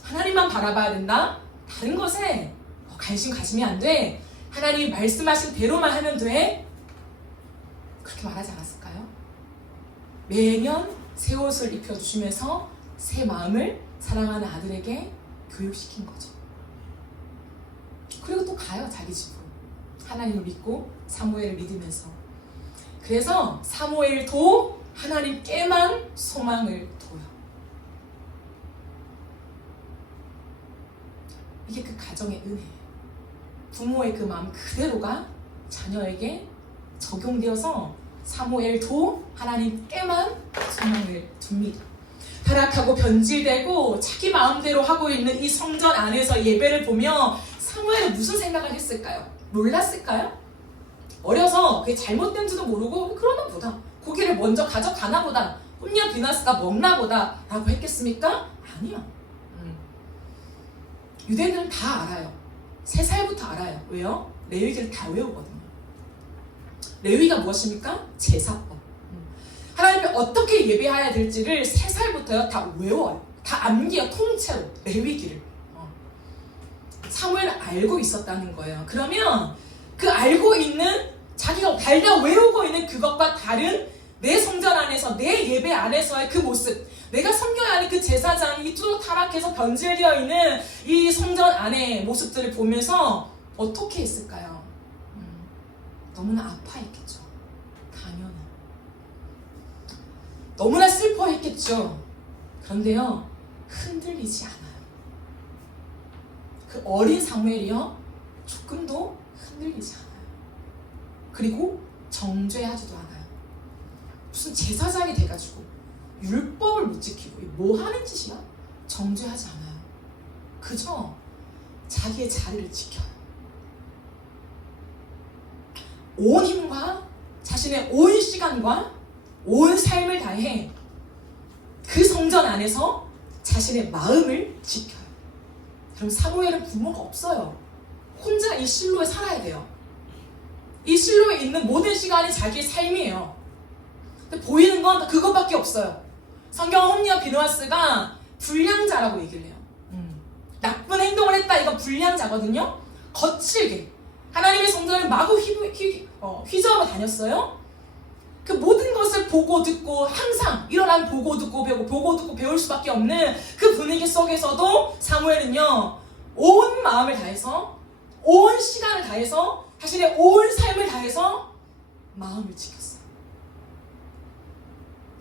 하나님만 바라봐야 된다. 다른 것에 관심 가지면 안 돼. 하나님이 말씀하신 대로만 하면 돼. 그렇게 말하지 않았을까요? 매년 새 옷을 입혀주시면서 새 마음을 사랑하는 아들에게 교육시킨 거죠. 그리고 또 가요 자기 집으로. 하나님을 믿고 사무엘을 믿으면서. 그래서 사무엘도 하나님께만 소망을 둬요. 이게 그 가정의 은혜예요. 부모의 그 마음 그대로가 자녀에게 적용되어서 사무엘도 하나님께만 소망을 둡니다. 타락하고 변질되고 자기 마음대로 하고 있는 이 성전 안에서 예배를 보며 사무엘은 무슨 생각을 했을까요? 놀랐을까요? 어려서 그게 잘못된지도 모르고 그러나 보다 고기를 먼저 가져가나 보다 홈리와 비나스가 먹나 보다 라고 했겠습니까? 아니요. 유대인들은 다 알아요. 3살부터 알아요. 왜요? 레위기를 다 외우거든요. 레위기가 무엇입니까? 제사법. 하나님이 어떻게 예배해야 될지를 3살부터요 다 외워요. 다 암기해요. 통째로 레위기를. 사무엘은 알고 있었다는 거예요. 그러면 그 알고 있는 자기가 달다 외우고 있는 그것과 다른 내 성전 안에서 내 예배 안에서의 그 모습, 내가 섬겨야 하는 그 제사장이 이토록 타락해서 변질되어 있는 이 성전 안의 모습들을 보면서 어떻게 했을까요? 너무나 아파했겠죠. 당연히. 너무나 슬퍼했겠죠. 그런데요, 흔들리지 않아요. 그 어린 사무엘이요, 조금도 흔들리지 않아요. 그리고 정죄하지도 않아요. 무슨 제사장이 돼가지고 율법을 못 지키고 뭐 하는 짓이야? 정죄하지 않아요. 그저 자기의 자리를 지켜요. 온 힘과 자신의 온 시간과 온 삶을 다해 그 성전 안에서 자신의 마음을 지켜요. 그럼 사무엘은 부모가 없어요. 혼자 이 실로에 살아야 돼요. 이 실로에 있는 모든 시간이 자기의 삶이에요. 근데 보이는 건 그것밖에 없어요. 성경 홈리와 비누아스가 불량자라고 얘기를 해요. 나쁜 행동을 했다, 이건 불량자거든요. 거칠게 하나님의 성전을 마구 휘저으러 다녔어요. 그 모든 것을 보고 듣고 항상 일어난 보고 듣고 배우고 보고 듣고 배울 수밖에 없는 그 분위기 속에서도 사무엘은요, 온 마음을 다해서 온 시간을 다해서 자신의 온 삶을 다해서 마음을 지켰어요.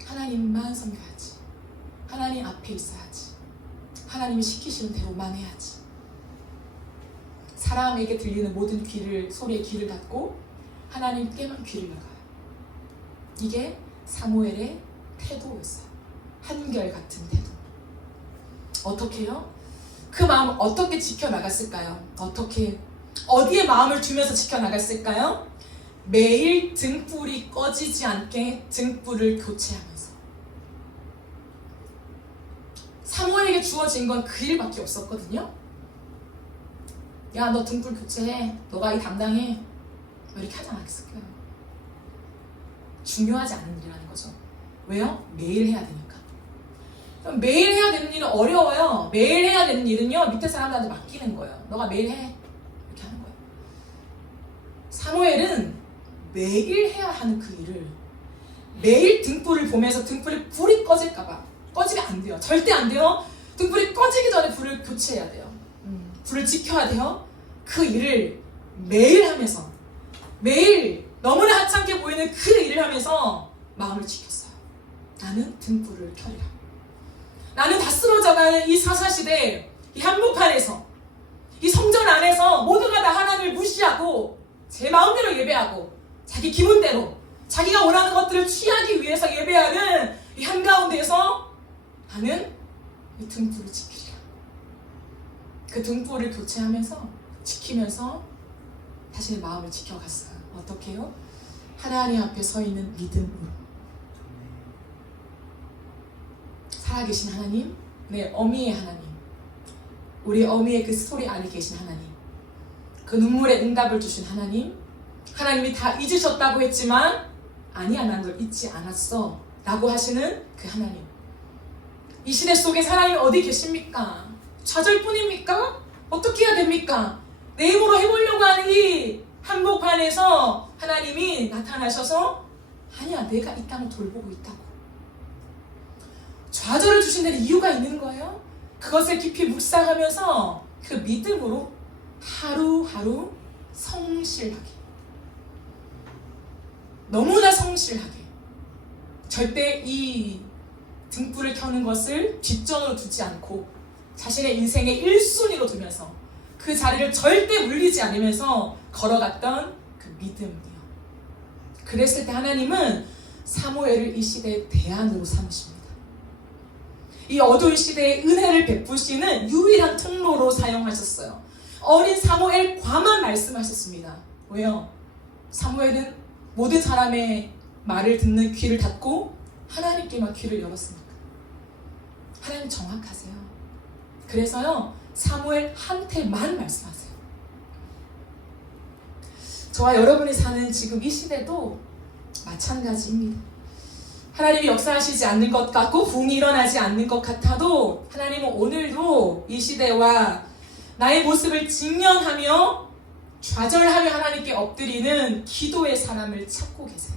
하나님만 섬겨야지. 하나님 앞에 있어야지. 하나님이 시키시는 대로만 해야지. 사람에게 들리는 모든 소리에 귀를 닫고 하나님께만 귀를 열어요. 이게 사무엘의 태도였어요. 한결같은 태도. 어떻게요? 그 마음을 어떻게 지켜나갔을까요? 어디에 마음을 두면서 지켜나갔을까요? 매일 등불이 꺼지지 않게 등불을 교체하면서. 사무엘에게 주어진 건 그 일밖에 없었거든요. 야, 너 등불 교체해. 너가 이 담당해. 이렇게 하지 않았을까요? 중요하지 않은 일이라는 거죠. 왜요? 매일 해야 되니까. 그럼 매일 해야 되는 일은 어려워요. 매일 해야 되는 일은요, 밑에 사람들한테 맡기는 거예요. 너가 매일 해. 이렇게 하는 거예요. 사무엘은 매일 해야 하는 그 일을 매일 등불을 보면서 등불이 불이 꺼질까봐, 꺼지면 안 돼요. 절대 안 돼요. 등불이 꺼지기 전에 불을 교체해야 돼요. 불을 지켜야 돼요. 그 일을 매일 하면서, 매일 너무나 하찮게 보이는 그 일을 하면서 마음을 지켰어요. 나는 등불을 켜리라. 나는 다 쓰러져가는 이 사사시대, 이 한복판에서, 이 성전 안에서 모두가 다 하나님을 무시하고 제 마음대로 예배하고 자기 기분대로 자기가 원하는 것들을 취하기 위해서 예배하는 이 한가운데에서 나는 이 등불을 지키리라. 그 등불을 교체하면서, 지키면서 자신의 마음을 지켜갔어요. 어떻게 해요? 하나님 앞에 서 있는 믿음으로. 살아계신 하나님, 내 어미의 하나님, 우리 어미의 그 스토리 안에 계신 하나님, 그 눈물의 응답을 주신 하나님, 하나님이 다 잊으셨다고 했지만 아니야, 난 널 잊지 않았어 라고 하시는 그 하나님. 이 시대 속에 하나님 어디 계십니까? 좌절뿐입니까? 어떻게 해야 됩니까? 내 힘으로 해보려고 하는 이 한복판에서 하나님이 나타나셔서 아니야, 내가 이 땅을 돌보고 있다고. 좌절을 주신 데는 이유가 있는 거예요. 그것을 깊이 묵상하면서 그 믿음으로 하루하루 성실하게, 너무나 성실하게, 절대 이 등불을 켜는 것을 뒷전으로 두지 않고 자신의 인생의 1순위로 두면서 그 자리를 절대 물리지 않으면서 걸어갔던 그 믿음이요. 그랬을 때 하나님은 사무엘을 이 시대의 대안으로 삼으십니다. 이 어두운 시대에 은혜를 베푸시는 유일한 통로로 사용하셨어요. 어린 사무엘과만 말씀하셨습니다. 왜요? 사무엘은 모든 사람의 말을 듣는 귀를 닫고 하나님께만 귀를 열었습니까? 하나님 정확하세요. 그래서요, 사무엘한테만 말씀하세요. 저와 여러분이 사는 지금 이 시대도 마찬가지입니다. 하나님이 역사하시지 않는 것 같고 부흥이 일어나지 않는 것 같아도 하나님은 오늘도 이 시대와 나의 모습을 직면하며 좌절하며 하나님께 엎드리는 기도의 사람을 찾고 계세요.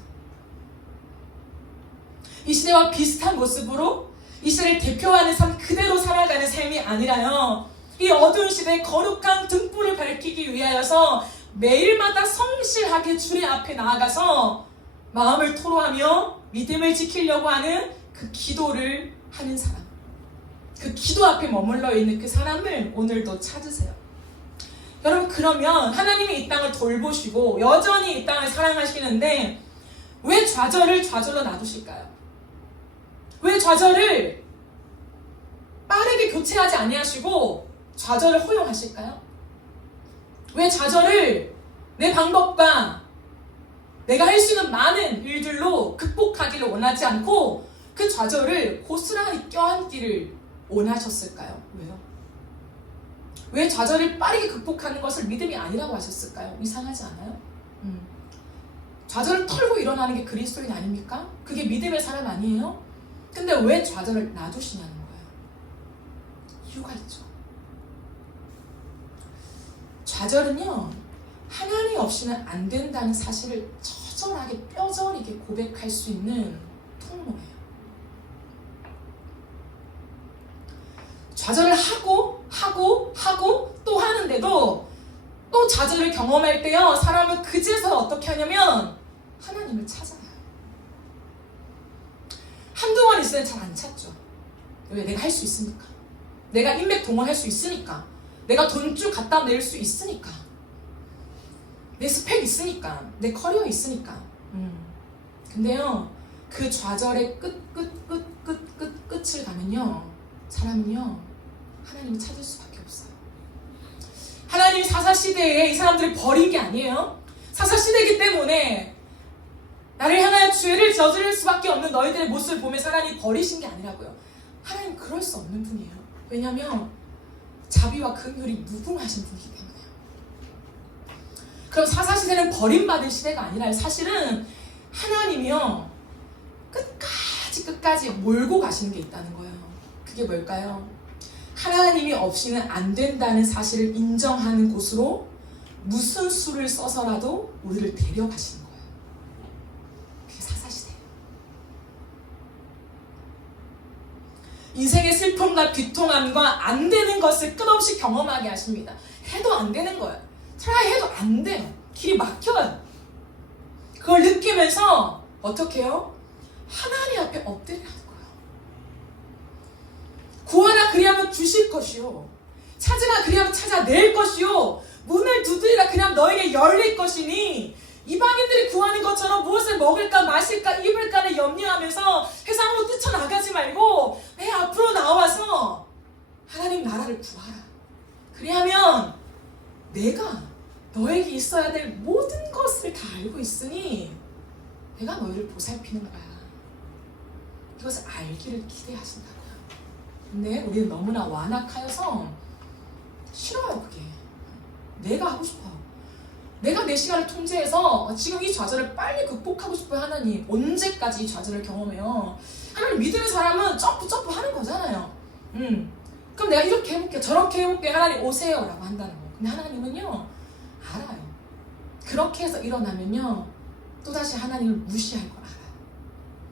이 시대와 비슷한 모습으로 이 시대를 대표하는 삶 그대로 살아가는 삶이 아니라요, 이 어두운 시대의 거룩한 등불을 밝히기 위하여서 매일마다 성실하게 주님 앞에 나아가서 마음을 토로하며 믿음을 지키려고 하는 그 기도를 하는 사람, 그 기도 앞에 머물러 있는 그 사람을 오늘도 찾으세요. 여러분, 그러면 하나님이 이 땅을 돌보시고 여전히 이 땅을 사랑하시는데 왜 좌절을 좌절로 놔두실까요? 왜 좌절을 빠르게 교체하지 아니하시고 좌절을 허용하실까요? 왜 좌절을 내 방법과 내가 할 수 있는 많은 일들로 극복하기를 원하지 않고 그 좌절을 고스란히 껴안기를 원하셨을까요? 왜요? 왜 좌절을 빠르게 극복하는 것을 믿음이 아니라고 하셨을까요? 이상하지 않아요? 좌절을 털고 일어나는 게 그리스도인 아닙니까? 그게 믿음의 사람 아니에요? 근데 왜 좌절을 놔두시냐는 거예요. 이유가 있죠. 좌절은요, 하나님 없이는 안 된다는 사실을 처절하게 뼈저리게 고백할 수 있는 통로예요. 좌절을 하고 또 하는데도 또 좌절을 경험할 때요, 사람은 그제서 어떻게 하냐면 하나님을 찾아요. 한두 번 있으면 잘 안 찾죠. 왜? 내가 할 수 있으니까. 내가 인맥 동원할 수 있으니까. 내가 돈 쭉 갖다 낼 수 있으니까. 내 스펙 있으니까. 내 커리어 있으니까. 근데요, 그 좌절의 끝을 가면요, 사람은요, 하나님을 찾을 수밖에 없어요. 하나님이 사사시대에 이 사람들을 버린 게 아니에요. 사사시대이기 때문에 나를 향하여 죄를 저지를 수밖에 없는 너희들의 모습을 보면서 하나님이 버리신 게 아니라고요. 하나님 그럴 수 없는 분이에요. 왜냐하면 자비와 긍휼이 무궁하신 분이기 때문에요. 그럼 사사시대는 버림받은 시대가 아니라요. 사실은 하나님이요, 끝까지 몰고 가시는 게 있다는 거예요. 그게 뭘까요? 하나님이 없이는 안 된다는 사실을 인정하는 곳으로 무슨 수를 써서라도 우리를 데려가시는 거예요. 그게 사사시대예요. 인생의 슬픔과 비통함과 안 되는 것을 끝없이 경험하게 하십니다. 해도 안 되는 거예요. 트라이 해도 안 돼요. 길이 막혀요. 그걸 느끼면서 어떻게 해요? 하나님 앞에 엎드리라는 거예요. 구하라 그리하면 주실 것이요, 찾으라 그리하면 찾아낼 것이요, 문을 두드리라 그리하면 너에게 열릴 것이니, 이방인들이 구하는 것처럼 무엇을 먹을까 마실까 입을까를 염려하면서 세상으로 뛰쳐나가지 말고 내 앞으로 나와서 하나님 나라를 구하라. 그리하면 내가 너에게 있어야 될 모든 것을 다 알고 있으니 내가 너희를 보살피는 거야. 이것을 알기를 기대하신다고요. 근데 우리는 너무나 완악하여서 싫어요. 그게 내가 하고 싶어요. 내가 내 시간을 통제해서 지금 이 좌절을 빨리 극복하고 싶어요. 하나님 언제까지 이 좌절을 경험해요? 하나님 믿음의 사람은 점프 하는 거잖아요. 그럼 내가 이렇게 해볼게 저렇게 해볼게, 하나님 오세요 라고 한다는 거예요. 근데 하나님은요 알아요. 그렇게 해서 일어나면요 또다시 하나님을 무시할 걸 알아요.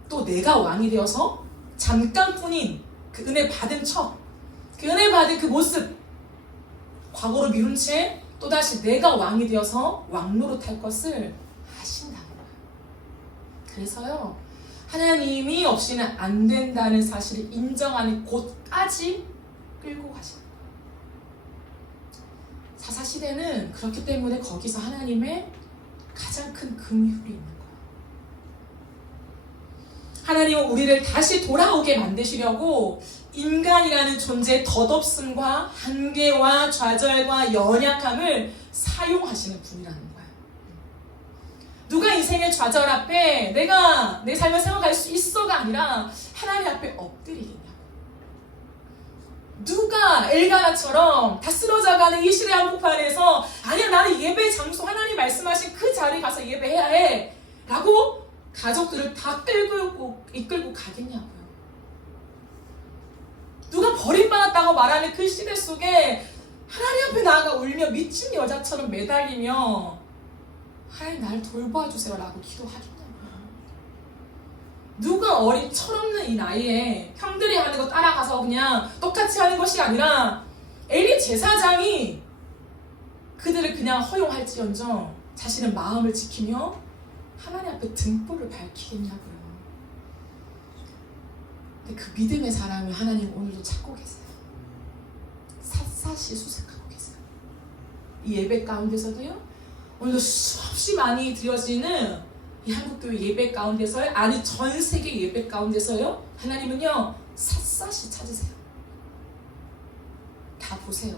또 내가 왕이 되어서 잠깐뿐인 그 은혜 받은 척, 그 은혜 받은 그 모습 과거로 미룬 채 또다시 내가 왕이 되어서 왕노릇할 것을 아신다는 거예요. 그래서요 하나님이 없이는 안 된다는 사실을 인정하는 곳까지 끌고 가시는 거예요. 사사시대는 그렇기 때문에 거기서 하나님의 가장 큰 긍휼이 있는 거예요. 하나님은 우리를 다시 돌아오게 만드시려고 인간이라는 존재의 덧없음과 한계와 좌절과 연약함을 사용하시는 분이라는 거예요. 누가 인생의 좌절 앞에 내가 내 삶을 세워갈 수 있어가 아니라 하나님 앞에 엎드리겠냐고. 누가 엘가나처럼 다 쓰러져가는 이 시대 한복판에서 아니야 나는 예배 장소 하나님 말씀하신 그 자리에 가서 예배해야 해 라고 가족들을 다 이끌고 가겠냐고요. 누가 버림받았다고 말하는 그 시대 속에 하나님 앞에 나아가 울며 미친 여자처럼 매달리며 하나님 날 돌봐주세요 라고 기도하겠냐고요. 누가 어린 철없는 이 나이에 형들이 하는 거 따라가서 그냥 똑같이 하는 것이 아니라 엘리 제사장이 그들을 그냥 허용할지언정 자신의 마음을 지키며 하나님 앞에 등불을 밝히겠냐고요. 근데 그 믿음의 사람을 하나님 오늘도 찾고 계세요. 샅샅이 수색하고 계세요. 이 예배 가운데서도요. 오늘도 수없이 많이 드려지는 이 한국교회 예배 가운데서요. 아니 전 세계 예배 가운데서요. 하나님은요. 샅샅이 찾으세요. 다 보세요.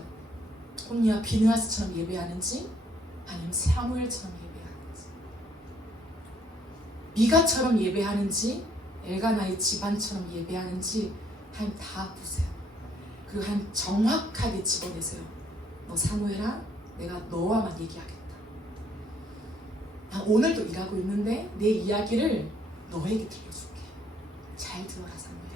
온니와 비느하스처럼 예배하는지 아니면 사무엘처럼 예배하는지 미가처럼 예배하는지 엘가나의 집안처럼 예배하는지 하나님 다 보세요. 그리고 하나님 정확하게 집어내세요. 너 사무엘아 내가 너와만 얘기하겠다. 난 오늘도 일하고 있는데 내 이야기를 너에게 들려줄게. 잘 들어라 사무엘아.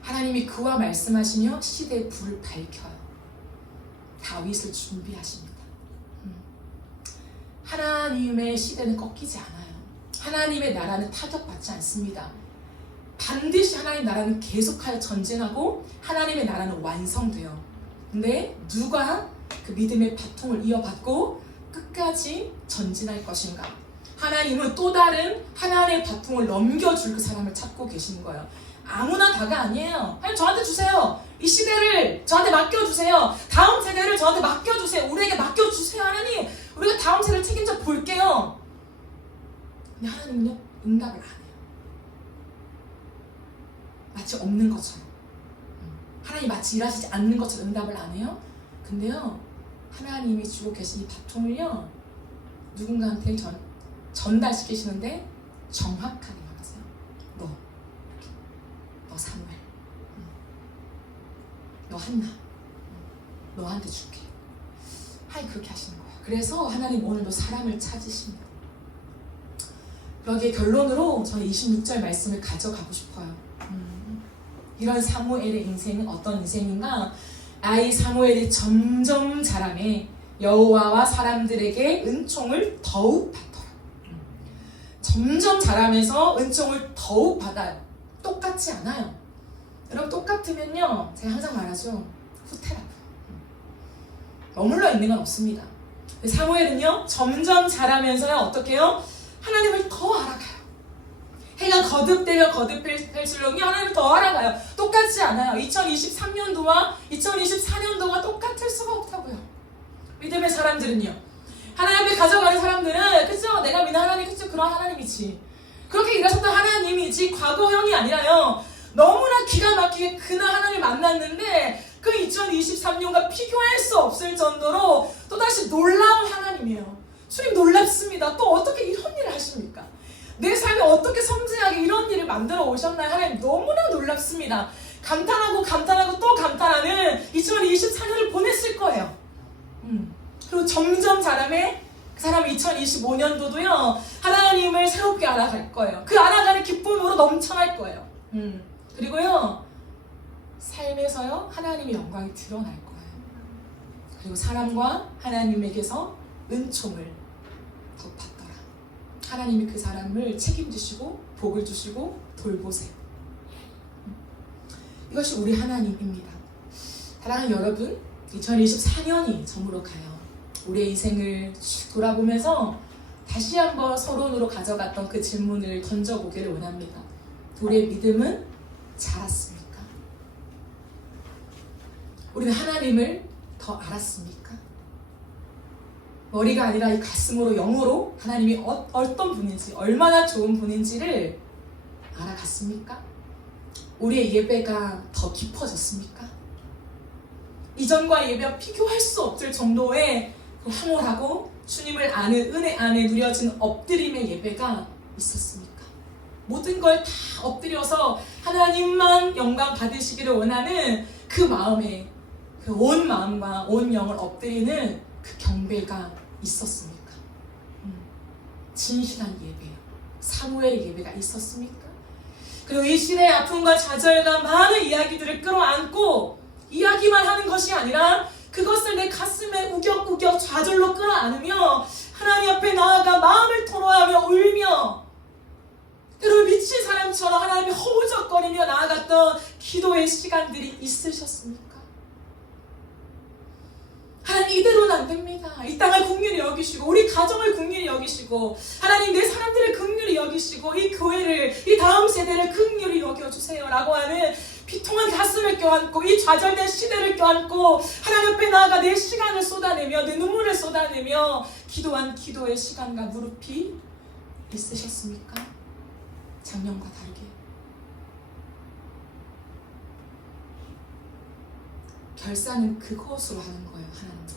하나님이 그와 말씀하시며 시대의 불을 밝혀요. 다윗을 준비하십니다. 하나님의 시대는 꺾이지 않아요. 하나님의 나라는 타격받지 않습니다. 반드시 하나님의 나라는 계속하여 전진하고 하나님의 나라는 완성돼요. 근데 누가 그 믿음의 바통을 이어받고 끝까지 전진할 것인가? 하나님은 또 다른 하나님의 바통을 넘겨줄 그 사람을 찾고 계시는 거예요. 아무나 다가 아니에요. 하나님 저한테 주세요. 이 시대를 저한테 맡겨주세요. 다음 세대를 저한테 맡겨주세요. 우리에게 맡겨주세요. 하나님 우리가 다음 세대를 책임져 볼게요. 근데 하나님은요 응답을 안 해요. 마치 없는 것처럼. 하나님 마치 일하시지 않는 것처럼 응답을 안 해요. 근데요 하나님이 주고 계신 이 바통을요 누군가한테 전달시키시는데 정확하게 말하세요. 너 사무엘, 너 한나, 너한테 줄게. 하나님 그렇게 하시는 거예요. 그래서 하나님 오늘도 사람을 찾으십니다. 그러기에 결론으로 저는 26절 말씀을 가져가고 싶어요. 이런 사무엘의 인생은 어떤 인생인가? 아이 사무엘이 점점 자라매 여호와와 사람들에게 은총을 더욱 받더라. 점점 자라면서 은총을 더욱 받아요. 똑같지 않아요. 여러분 똑같으면요 제가 항상 말하죠. 후퇴라고요. 머물러 있는 건 없습니다. 사무엘은요 점점 자라면서요 어떻게 해요? 하나님을 더 알아가요. 해가 거듭될수록요 하나님을 더 알아가요. 똑같지 않아요. 2023년도와 2024년도가 똑같을 수가 없다고요. 믿음의 사람들은요 하나님 앞에 가져가는 사람들은 그쵸 내가 믿는 하나님 그쵸 그런 하나님이지 그렇게 일하셨던 하나님이지 과거형이 아니라요 너무나 기가 막히게 그날 하나님 만났는데 그 2023년과 비교할 수 없을 정도로 또다시 놀라운 하나님이에요. 주님 놀랍습니다. 또 어떻게 이런 일을 하십니까? 내 삶에 어떻게 섬세하게 이런 일을 만들어 오셨나요? 하나님 너무나 놀랍습니다. 감탄하고 또 감탄하는 2024년을 보냈을 거예요. 그리고 점점 자라매 그 사람이 2025년도도요 하나님을 새롭게 알아갈 거예요. 그 알아가는 기쁨으로 넘쳐날 거예요. 그리고요 삶에서요 하나님의 영광이 드러날 거예요. 그리고 사람과 하나님에게서 은총을 더 받더라. 하나님이 그 사람을 책임지시고 복을 주시고 돌보세요. 이것이 우리 하나님입니다. 사랑하는 여러분 2024년이 저물어 가요. 우리의 인생을 돌아보면서 다시 한번 서론으로 가져갔던 그 질문을 던져보기를 원합니다. 우리의 믿음은 자랐습니까? 우리는 하나님을 더 알았습니까? 머리가 아니라 이 가슴으로 영으로 하나님이 어떤 분인지 얼마나 좋은 분인지를 알아갔습니까? 우리의 예배가 더 깊어졌습니까? 이전과 예배와 비교할 수 없을 정도의 그 황홀하고 주님을 아는 은혜 안에 누려진 엎드림의 예배가 있었습니까? 모든 걸 다 엎드려서 하나님만 영광 받으시기를 원하는 그 마음에 그 온 마음과 온 영을 엎드리는 그 경배가 있었습니까? 진실한 예배, 사무엘의 예배가 있었습니까? 그리고 이 시대의 아픔과 좌절과 많은 이야기들을 끌어안고 이야기만 하는 것이 아니라 그것을 내 가슴에 우격우격 좌절로 끌어안으며 하나님 앞에 나아가 마음을 토로하며 울며 때로 미친 사람처럼 하나님이 허우적거리며 나아갔던 기도의 시간들이 있으셨습니까? 하나님 이대로는 안 됩니다. 이 땅을 긍휼히 여기시고 우리 가정을 긍휼히 여기시고 하나님 내 사람들을 긍휼히 여기시고 이 교회를 이 다음 세대를 긍휼히 여겨주세요 라고 하는 비통한 가슴을 껴안고 이 좌절된 시대를 껴안고 하나님 앞에 나아가 내 시간을 쏟아내며 내 눈물을 쏟아내며 기도한 기도의 시간과 무릎이 있으셨습니까? 작년과 다르게 결산은 그것으로 하는 거예요. 하나님과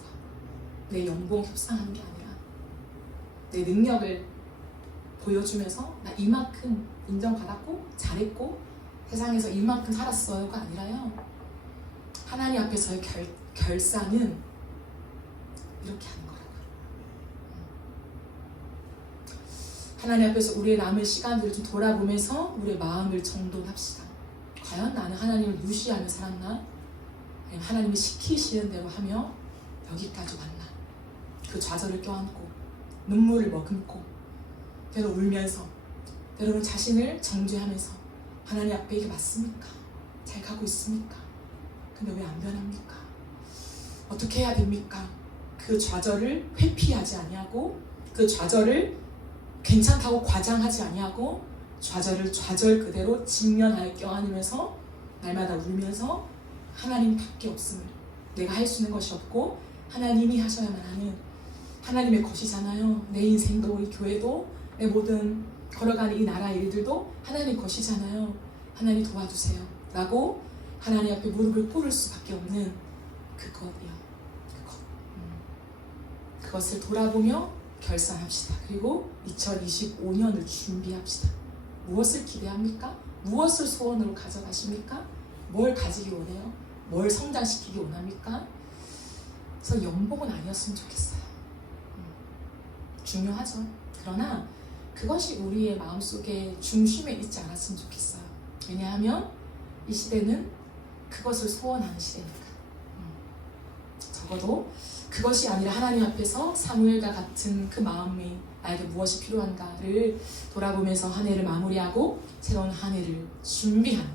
내 연봉 협상하는 게 아니라 내 능력을 보여주면서 나 이만큼 인정받았고 잘했고 세상에서 이만큼 살았어요가 아니라요. 하나님 앞에서의 결산은 이렇게 하는 거라고요. 하나님 앞에서 우리의 남은 시간들을 좀 돌아보면서 우리의 마음을 정돈합시다. 과연 나는 하나님을 무시하며 살았나? 하나님이 시키시는 대로 하며 여기까지 왔나? 그 좌절을 껴안고 눈물을 머금고 때로 울면서 때로는 자신을 정죄하면서 하나님 앞에 이게 맞습니까? 잘 가고 있습니까? 근데 왜 안 변합니까? 어떻게 해야 됩니까? 그 좌절을 회피하지 아니하고 그 좌절을 괜찮다고 과장하지 아니하고 좌절을 좌절 그대로 직면하여 껴안으면서 날마다 울면서 하나님밖에 없음을 내가 할 수 있는 것이 없고 하나님이 하셔야만 하는 하나님의 것이잖아요. 내 인생도 이 교회도 내 모든 걸어가는 이 나라의 일들도 하나님 것이잖아요. 하나님 도와주세요 라고 하나님 앞에 무릎을 꿇을 수밖에 없는 그것이요. 그것을 돌아보며 결산합시다. 그리고 2025년을 준비합시다. 무엇을 기대합니까? 무엇을 소원으로 가져가십니까? 뭘 가지기 원해요? 뭘 성장시키기 원합니까? 그래서 연봉은 아니었으면 좋겠어요. 중요하죠. 그러나 그것이 우리의 마음속에 중심에 있지 않았으면 좋겠어요. 왜냐하면 이 시대는 그것을 소원하는 시대니까. 적어도 그것이 아니라 하나님 앞에서 사무엘과 같은 그 마음이 나에게 무엇이 필요한가를 돌아보면서 한 해를 마무리하고 새로운 한 해를 준비한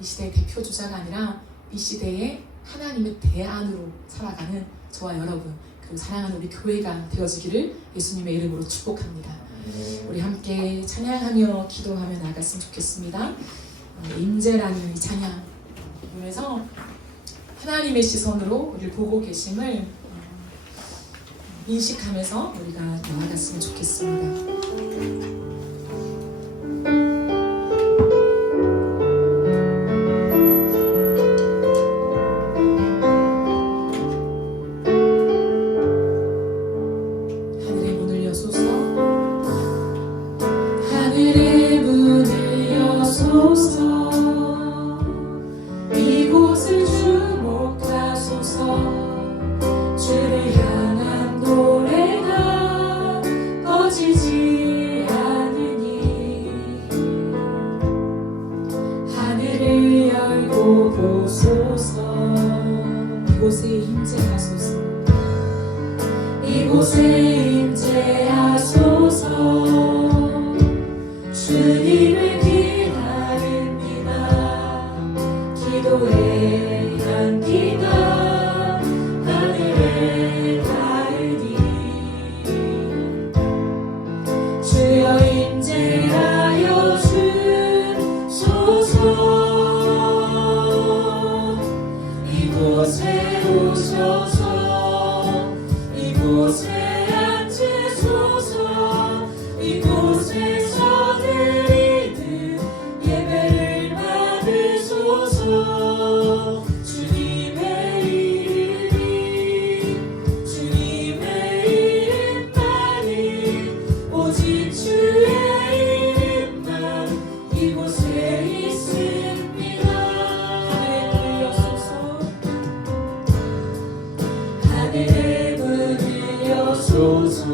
이 시대의 대표 주자가 아니라 이 시대의 하나님의 대안으로 살아가는 저와 여러분 그리고 사랑하는 우리 교회가 되어지기를 예수님의 이름으로 축복합니다. 우리 함께 찬양하며 기도하며 나갔으면 좋겠습니다. 임재라는 이 찬양 보면서 하나님의 시선으로 우리를 보고 계심을 인식하면서 우리가 나아갔으면 좋겠습니다. 이곳에 임재하소서. 이곳에 임재하소서. 주님을 기다립니다. 기도의 향기가 하늘을 가르니 주여 임재하여 주소서. 이곳에 오셔서 이곳에 앉으소서. 이곳에서 드리는 예배를 받으소서. 이곳을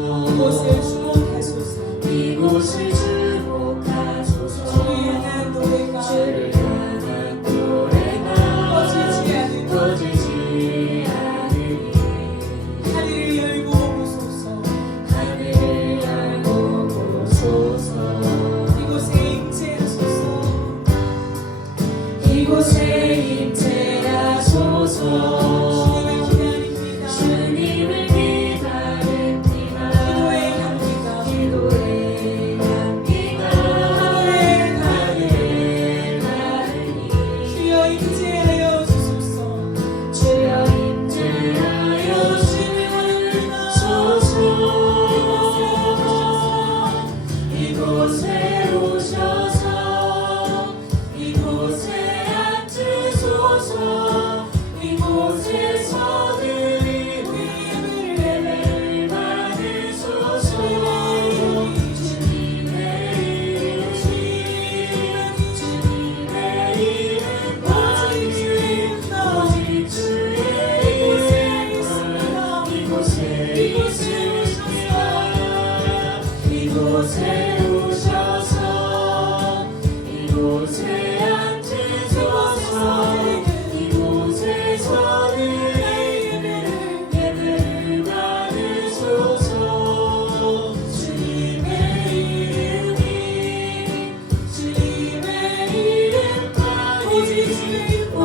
주목하소서. 이곳을 주목하소서. 주를 향한 노래가 주를 향한 노래가 꺼지지 않으니 꺼지지 않으니 하늘을 열고 보소서. 하늘을 열고 보소서. 이곳에 임재하소서. 이곳에 임재하소서. 주님을 기다립니다. 주님을 기다립니다. 기도의 향기가 기도의 향기가 하늘에 닿으니 주여 임재하여 주소서. 주여 임재하여 주소서. 이곳에 오셔서 이곳에 앉으소서. 이곳에서 드린 예배를 받으소서. 주님의 이름 주님의 이름 받으시오. 오직 주의 이름만 이곳에 있습니다. 이곳에 오셔서 이곳에 앉으소서. 이곳에서 예배를 받으소서. 주님의 이름이 주님의 이름만 오직 주의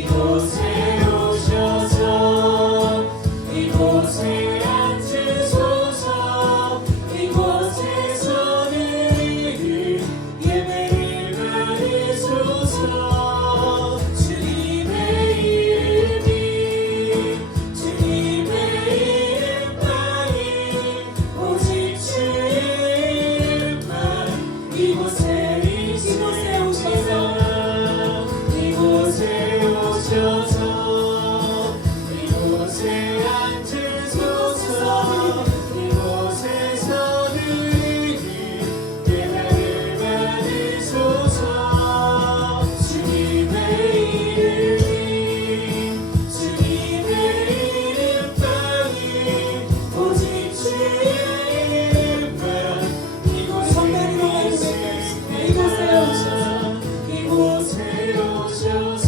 이곳에 오셔서 이곳에 앉으소서. 이곳에서 드리는 예배를 받으소서. 주님의 이름이 주님의 이름만이 오직 주의 이름만 이곳에 있습니다. 이곳에 오셔서 이곳에 앉으소서. 이곳에서 드리는 예배를 받으소서. 주님의 이름이 주님의 이름만이 오직 주의 이름만 이곳에 있습니다. 이곳에 오셔서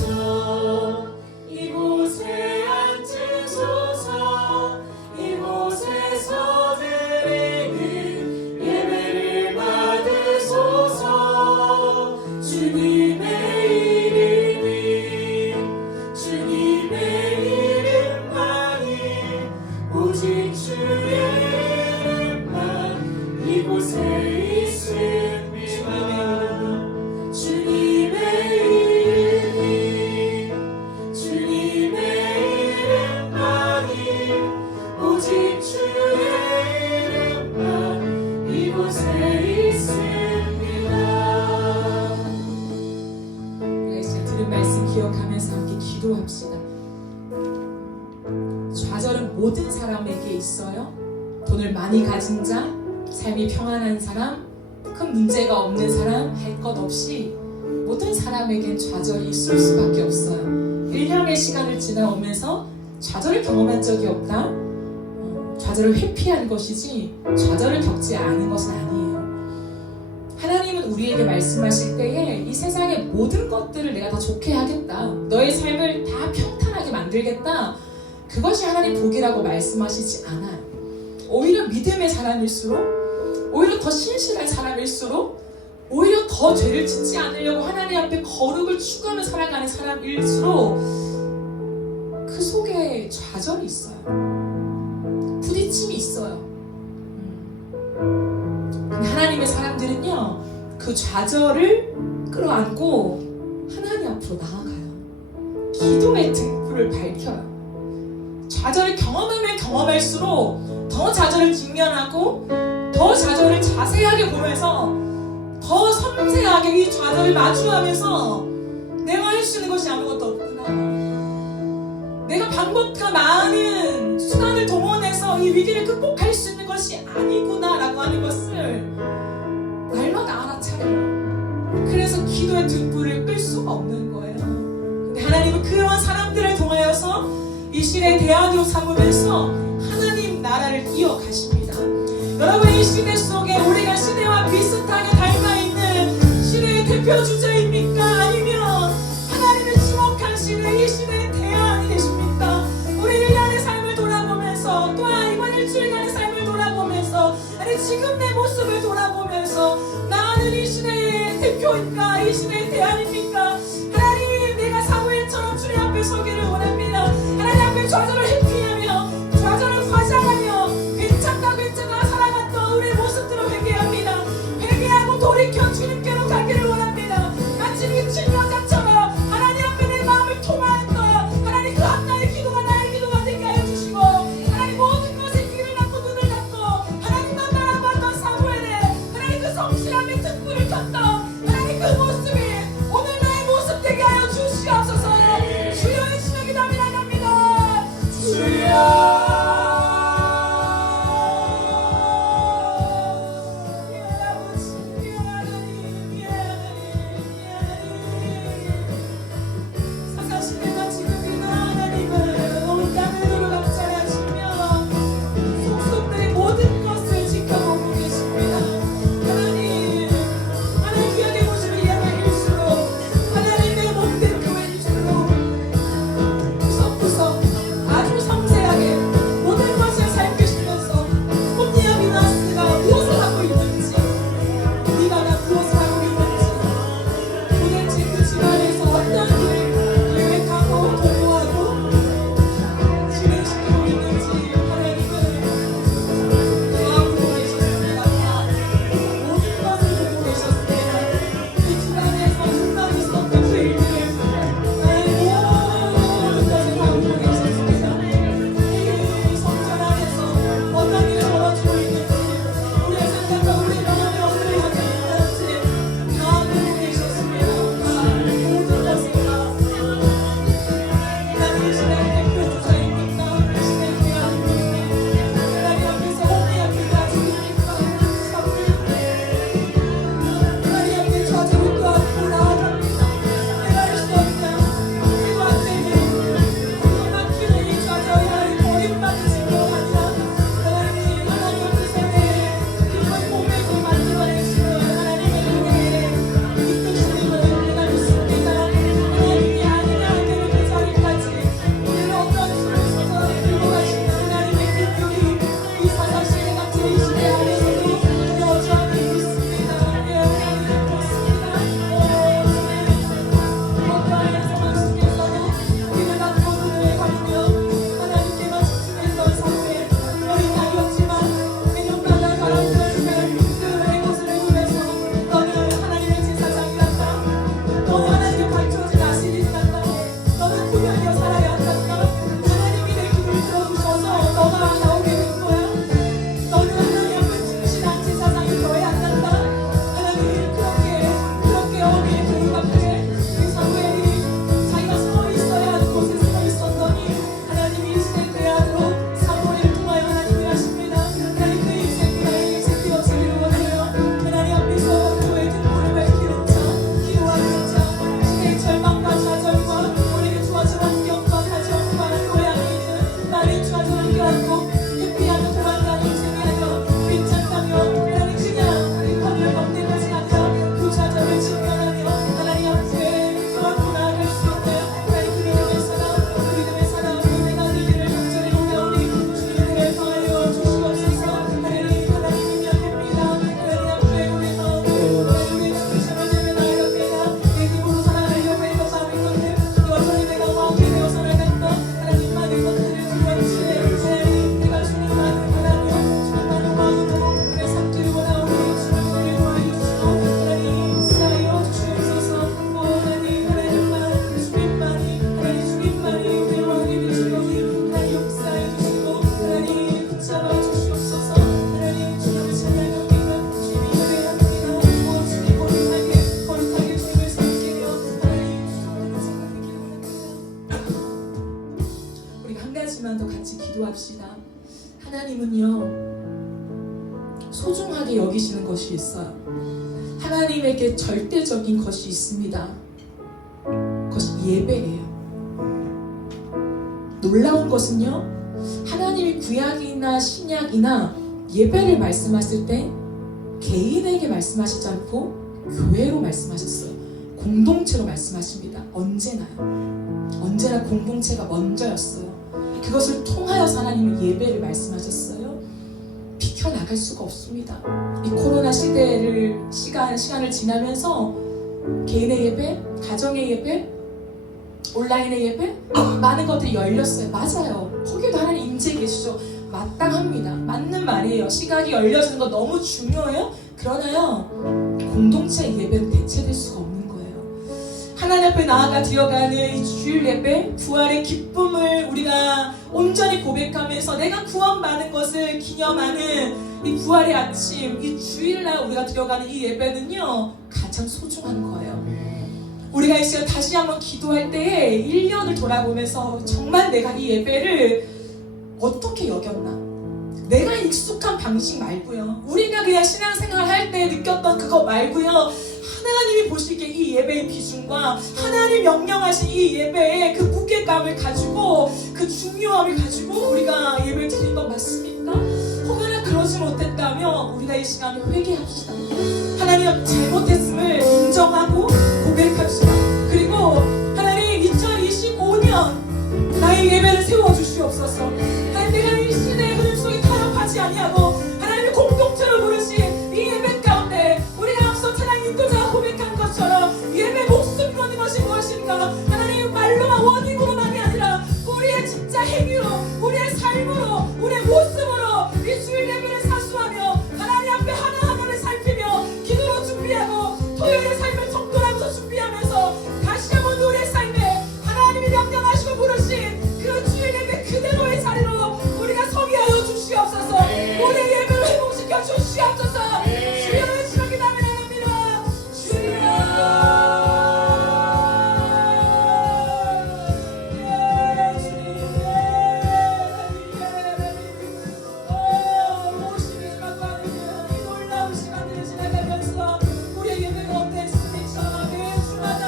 이곳에 앉으소서. 이곳에서 드리는 예배를 받으소서. 주님의 이름이 주님의 이름만이 오직 주의 이름만 이곳에 있습니다. 주님의 이름이 주님의 이름만이 오직 주의 이름만 이곳에 있습니다. 우리가 진짜 들은 말씀 기억하면서 함께 기도합시다. 좌절은 모든 사람에게 있어요. 돈을 많이 가진 자, 삶이 평안한 사람, 큰 문제가 없는 사람, 할 것 없이 모든 사람에겐 좌절이 있을 수밖에 없어요. 1년의 시간을 지나오면서 좌절을 경험한 적이 없다? 좌절을 회피한 것이지 좌절을 겪지 않은 것은 아니에요. 하나님은 우리에게 말씀하실 때에 이 세상의 모든 것들을 내가 다 좋게 하겠다, 너의 삶을 다 평탄하게 만들겠다, 그것이 하나님 복이라고 말씀하시지 않아요. 오히려 믿음의 사람일수록, 오히려 더 신실한 사람일수록, 오히려 더 죄를 짓지 않으려고 하나님 앞에 거룩을 추구하며 살아가는 사람일수록 그 속에 좌절이 있어요. 부딪힘이 있어요. 근데 하나님의 사람들은요, 그 좌절을 끌어안고 하나님 앞으로 나아가요. 기도의 등불을 밝혀요. 좌절을 경험하면 경험할수록 더 좌절을 직면하고 더 좌절을 자세하게 보면서 더 섬세하게 이 좌절을 마주하면서 내가 할 수 있는 것이 아무것도 없구나, 내가 방법과 많은 수단을 동원해서 이 위기를 극복할 수 있는 것이 아니구나 라고 하는 것을 날마다 알아차려요. 그래서 기도의 등불을 끌 수가 없는 거예요. 그런 사람들을 통하여서 이 시대의 대안으로 삼으면서 하나님 나라를 이어가십니다. 여러분, 이 시대 속에 우리가 시대와 비슷하게 닮아있는 시대의 대표 주자입니까? 아니면 하나님의 주목하시는 이 시대의 대안이 되십니까? 우리 1년의 삶을 돌아보면서, 또한 이번 일주일간의 삶을 돌아보면서, 아니 지금 내 모습을 돌아보면서 나는 이 시대의 대표입니까? 이 시대의 대안입니까? 하나님, 내가 사무엘처럼 주님 앞에 서기를 원합니다. 하나님 앞에 좌절을 회피하며 좌절을 과장하며 괜찮다 살아갔던 우리의 모습들을 회개합니다. 회개하고 돌이켜 주님께로 가기를 원합니다. 마치 미친 여자처럼 하나님 앞에 내 마음을 통하였던 하나님, 그 앞나의 기도가 나의 기도가 되게 하여 주시고, 하나님 모든 것에 귀를 닫고 눈을 닫고 하나님만 바라봤던 사무엘의 하나님 그 성실함의 등불을 켰던 하나님 그 모습이 오늘 나의 모습 되게 하여 주시옵소서. 주여, 이 시간 기도하며 나갑니다. 주여. 기도합시다. 하나님은요, 소중하게 여기시는 것이 있어요. 하나님에게 절대적인 것이 있습니다. 그것이 예배예요. 놀라운 것은요, 하나님이 구약이나 신약이나 예배를 말씀하실 때 개인에게 말씀하시지 않고 교회로 말씀하셨어요. 공동체로 말씀하십니다. 언제나 공동체가 먼저였어요. 그것을 통하여서 하나님은 예배를 말씀하셨어요. 비켜나갈 수가 없습니다. 이 코로나 시간을 지나면서 개인의 예배, 가정의 예배, 온라인의 예배, 많은 것들이 열렸어요. 맞아요. 거기도 하나님 임재 계시죠. 마땅합니다. 맞는 말이에요. 시각이 열려지는 거 너무 중요해요. 그러나요, 공동체 예배는 대체될 수가 없는 거예요. 하나님 앞에 나아가 드려가는 이 주일 예배, 부활의 기쁨을 우리가 온전히 고백하면서 내가 구원받은 것을 기념하는 이 부활의 아침, 이 주일날 우리가 드려가는 이 예배는요, 가장 소중한 거예요. 우리가 이 시간 다시 한번 기도할 때에 1년을 돌아보면서 정말 내가 이 예배를 어떻게 여겼나? 내가 익숙한 방식 말고요, 우리가 그냥 신앙생활 할 때 느꼈던 그거 말고요, 하나님이 보시기에 이 예배의 비중과 하나님 명령하신 이 예배의 그 무게감을 가지고, 그 중요함을 가지고 우리가 예배를 드린 건 맞습니까? 혹여나 그러지 못했다면 우리가 이 시간에 회개합시다. 하나님 잘못했음을 인정하고 고백합시다. 그리고 하나님 2025년 나의 예배를 세워주시옵소서. 하나님, 내가 이 시대의 흐름 속에 타협하지 아니하고 하나님의 공동체로 부르신 이 예배 가운데 우리가 앞서 찬양 인도자가 고백한 것처럼 예배 목숨 거는 것이 무엇인가? 하나님, 말로만 원인으로만이 아니라 우리의 진짜 행위로, 우리의 삶으로, 우리의 모습으로 이 주일 예배를 사수하며 하나님 앞에 하나하나를 살피며 기도로 준비하고 토요일의 삶을 정돈하면서 준비하면서 다시 한번 우리의 삶에 하나님이 명령하시고 부르신 그 주일 예배 그대로의 자리로 우리가 서게 하여 주시옵소서. 우리의 예배를 회복시켜 주시옵소서. 주여 시간이 나면 합니다. 주여. 우리의 예배가 어땠습니까? 매 주마다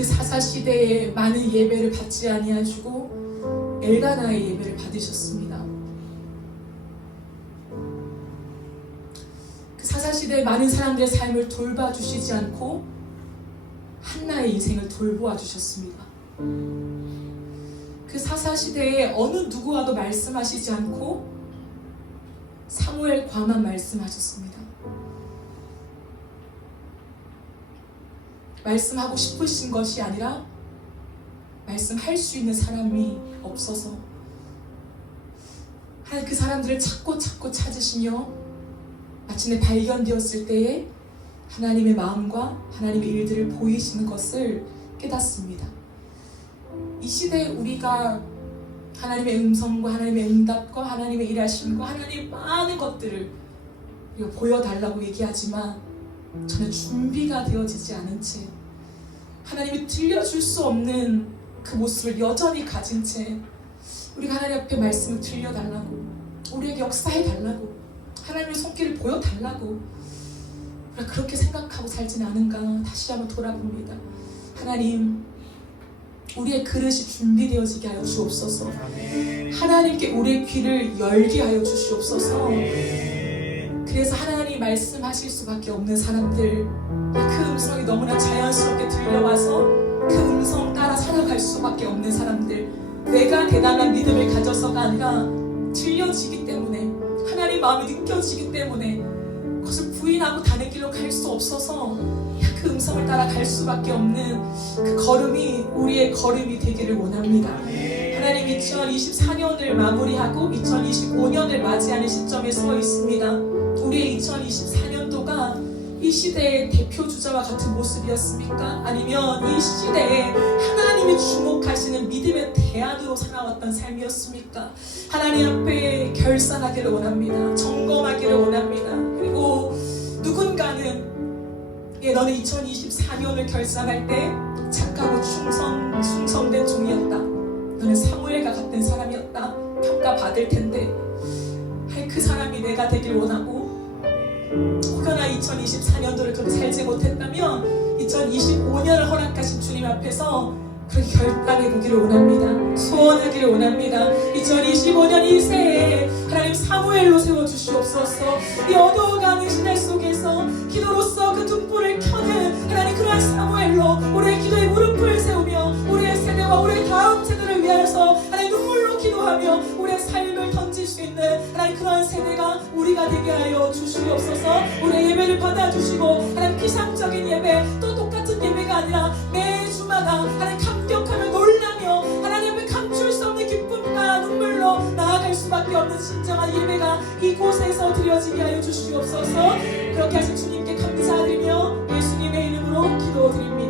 그 사사시대에 많은 예배를 받지 아니하시고 엘가나의 예배를 받으셨습니다. 그 사사시대에 많은 사람들의 삶을 돌봐주시지 않고 한나의 인생을 돌보아 주셨습니다. 그 사사시대에 어느 누구와도 말씀하시지 않고 사무엘과만 말씀하셨습니다. 말씀하고 싶으신 것이 아니라 말씀할 수 있는 사람이 없어서 그 사람들을 찾고 찾으시며 마침내 발견되었을 때에 하나님의 마음과 하나님의 일들을 보이시는 것을 깨닫습니다. 이 시대에 우리가 하나님의 음성과 하나님의 응답과 하나님의 일하심과 하나님의 많은 것들을 우리가 보여달라고 얘기하지만 저는 준비가 되어지지 않은 채 하나님이 들려줄 수 없는 그 모습을 여전히 가진 채 우리가 하나님 앞에 말씀을 들려달라고, 우리에게 역사해달라고, 하나님의 손길을 보여달라고 우리가 그렇게 생각하고 살진 않은가 다시 한번 돌아봅니다. 하나님, 우리의 그릇이 준비되어지게 하여 주옵소서. 하나님께 우리의 귀를 열게 하여 주시옵소서. 그래서 하나님 말씀하실 수밖에 없는 사람들, 그 음성이 너무나 자연스럽게 들려와서 그 음성 따라 살아갈 수밖에 없는 사람들, 내가 대단한 믿음을 가져서가 아니라 들려지기 때문에, 하나님 마음이 느껴지기 때문에 그것을 부인하고 다른 길로 갈 수 없어서 그 음성을 따라 갈 수밖에 없는 그 걸음이 우리의 걸음이 되기를 원합니다. 하나님, 2024년을 마무리하고 2025년을 맞이하는 시점에 서 있습니다. 우리의 2024년도가 이 시대의 대표주자와 같은 모습이었습니까? 아니면 이 시대에 하나님이 주목하시는 믿음의 대안으로 살아왔던 삶이었습니까? 하나님 앞에 결산하기를 원합니다. 점검하기를 원합니다. 그리고 누군가는 너는 2024년을 결산할 때 착하고 충성된 종이었다, 너는 사무엘과 같은 사람이었다 평가받을 텐데, 그 사람이 내가 되길 원하고, 혹여나 2024년도를 그렇게 살지 못했다면 2025년을 허락하신 주님 앞에서 그렇게 결단해 보기를 원합니다. 소원하기를 원합니다. 2025년 이 새해 하나님 사무엘로 세워주시옵소서. 이 어두워가는 시대 속에서 기도로서 그 등불을 켜는 하나님, 그러한 사무엘로 우리의 기도에 무릎을 세우며 우리의 세대와 우리의 다음 세대를 위하여서 하나님 눈물로 기도하며 우리의 삶을 던질 수 있는 하나님, 그러한 세대가 우리가 되게 하여 주시옵소서. 우리의 예배를 받아주시고 하나님, 피상적인 예배, 또 똑같은 예배가 아니라 매주마다 하나님 감격하며 놀라며 하나님 앞에 감출 수 없는 기쁨과 눈물로 나아갈 수밖에 없는 진정한 예배가 이곳에서 드려지게 하여 주시옵소서. 그렇게 하신 주님께 감사드리며 예수님의 이름으로 기도드립니다.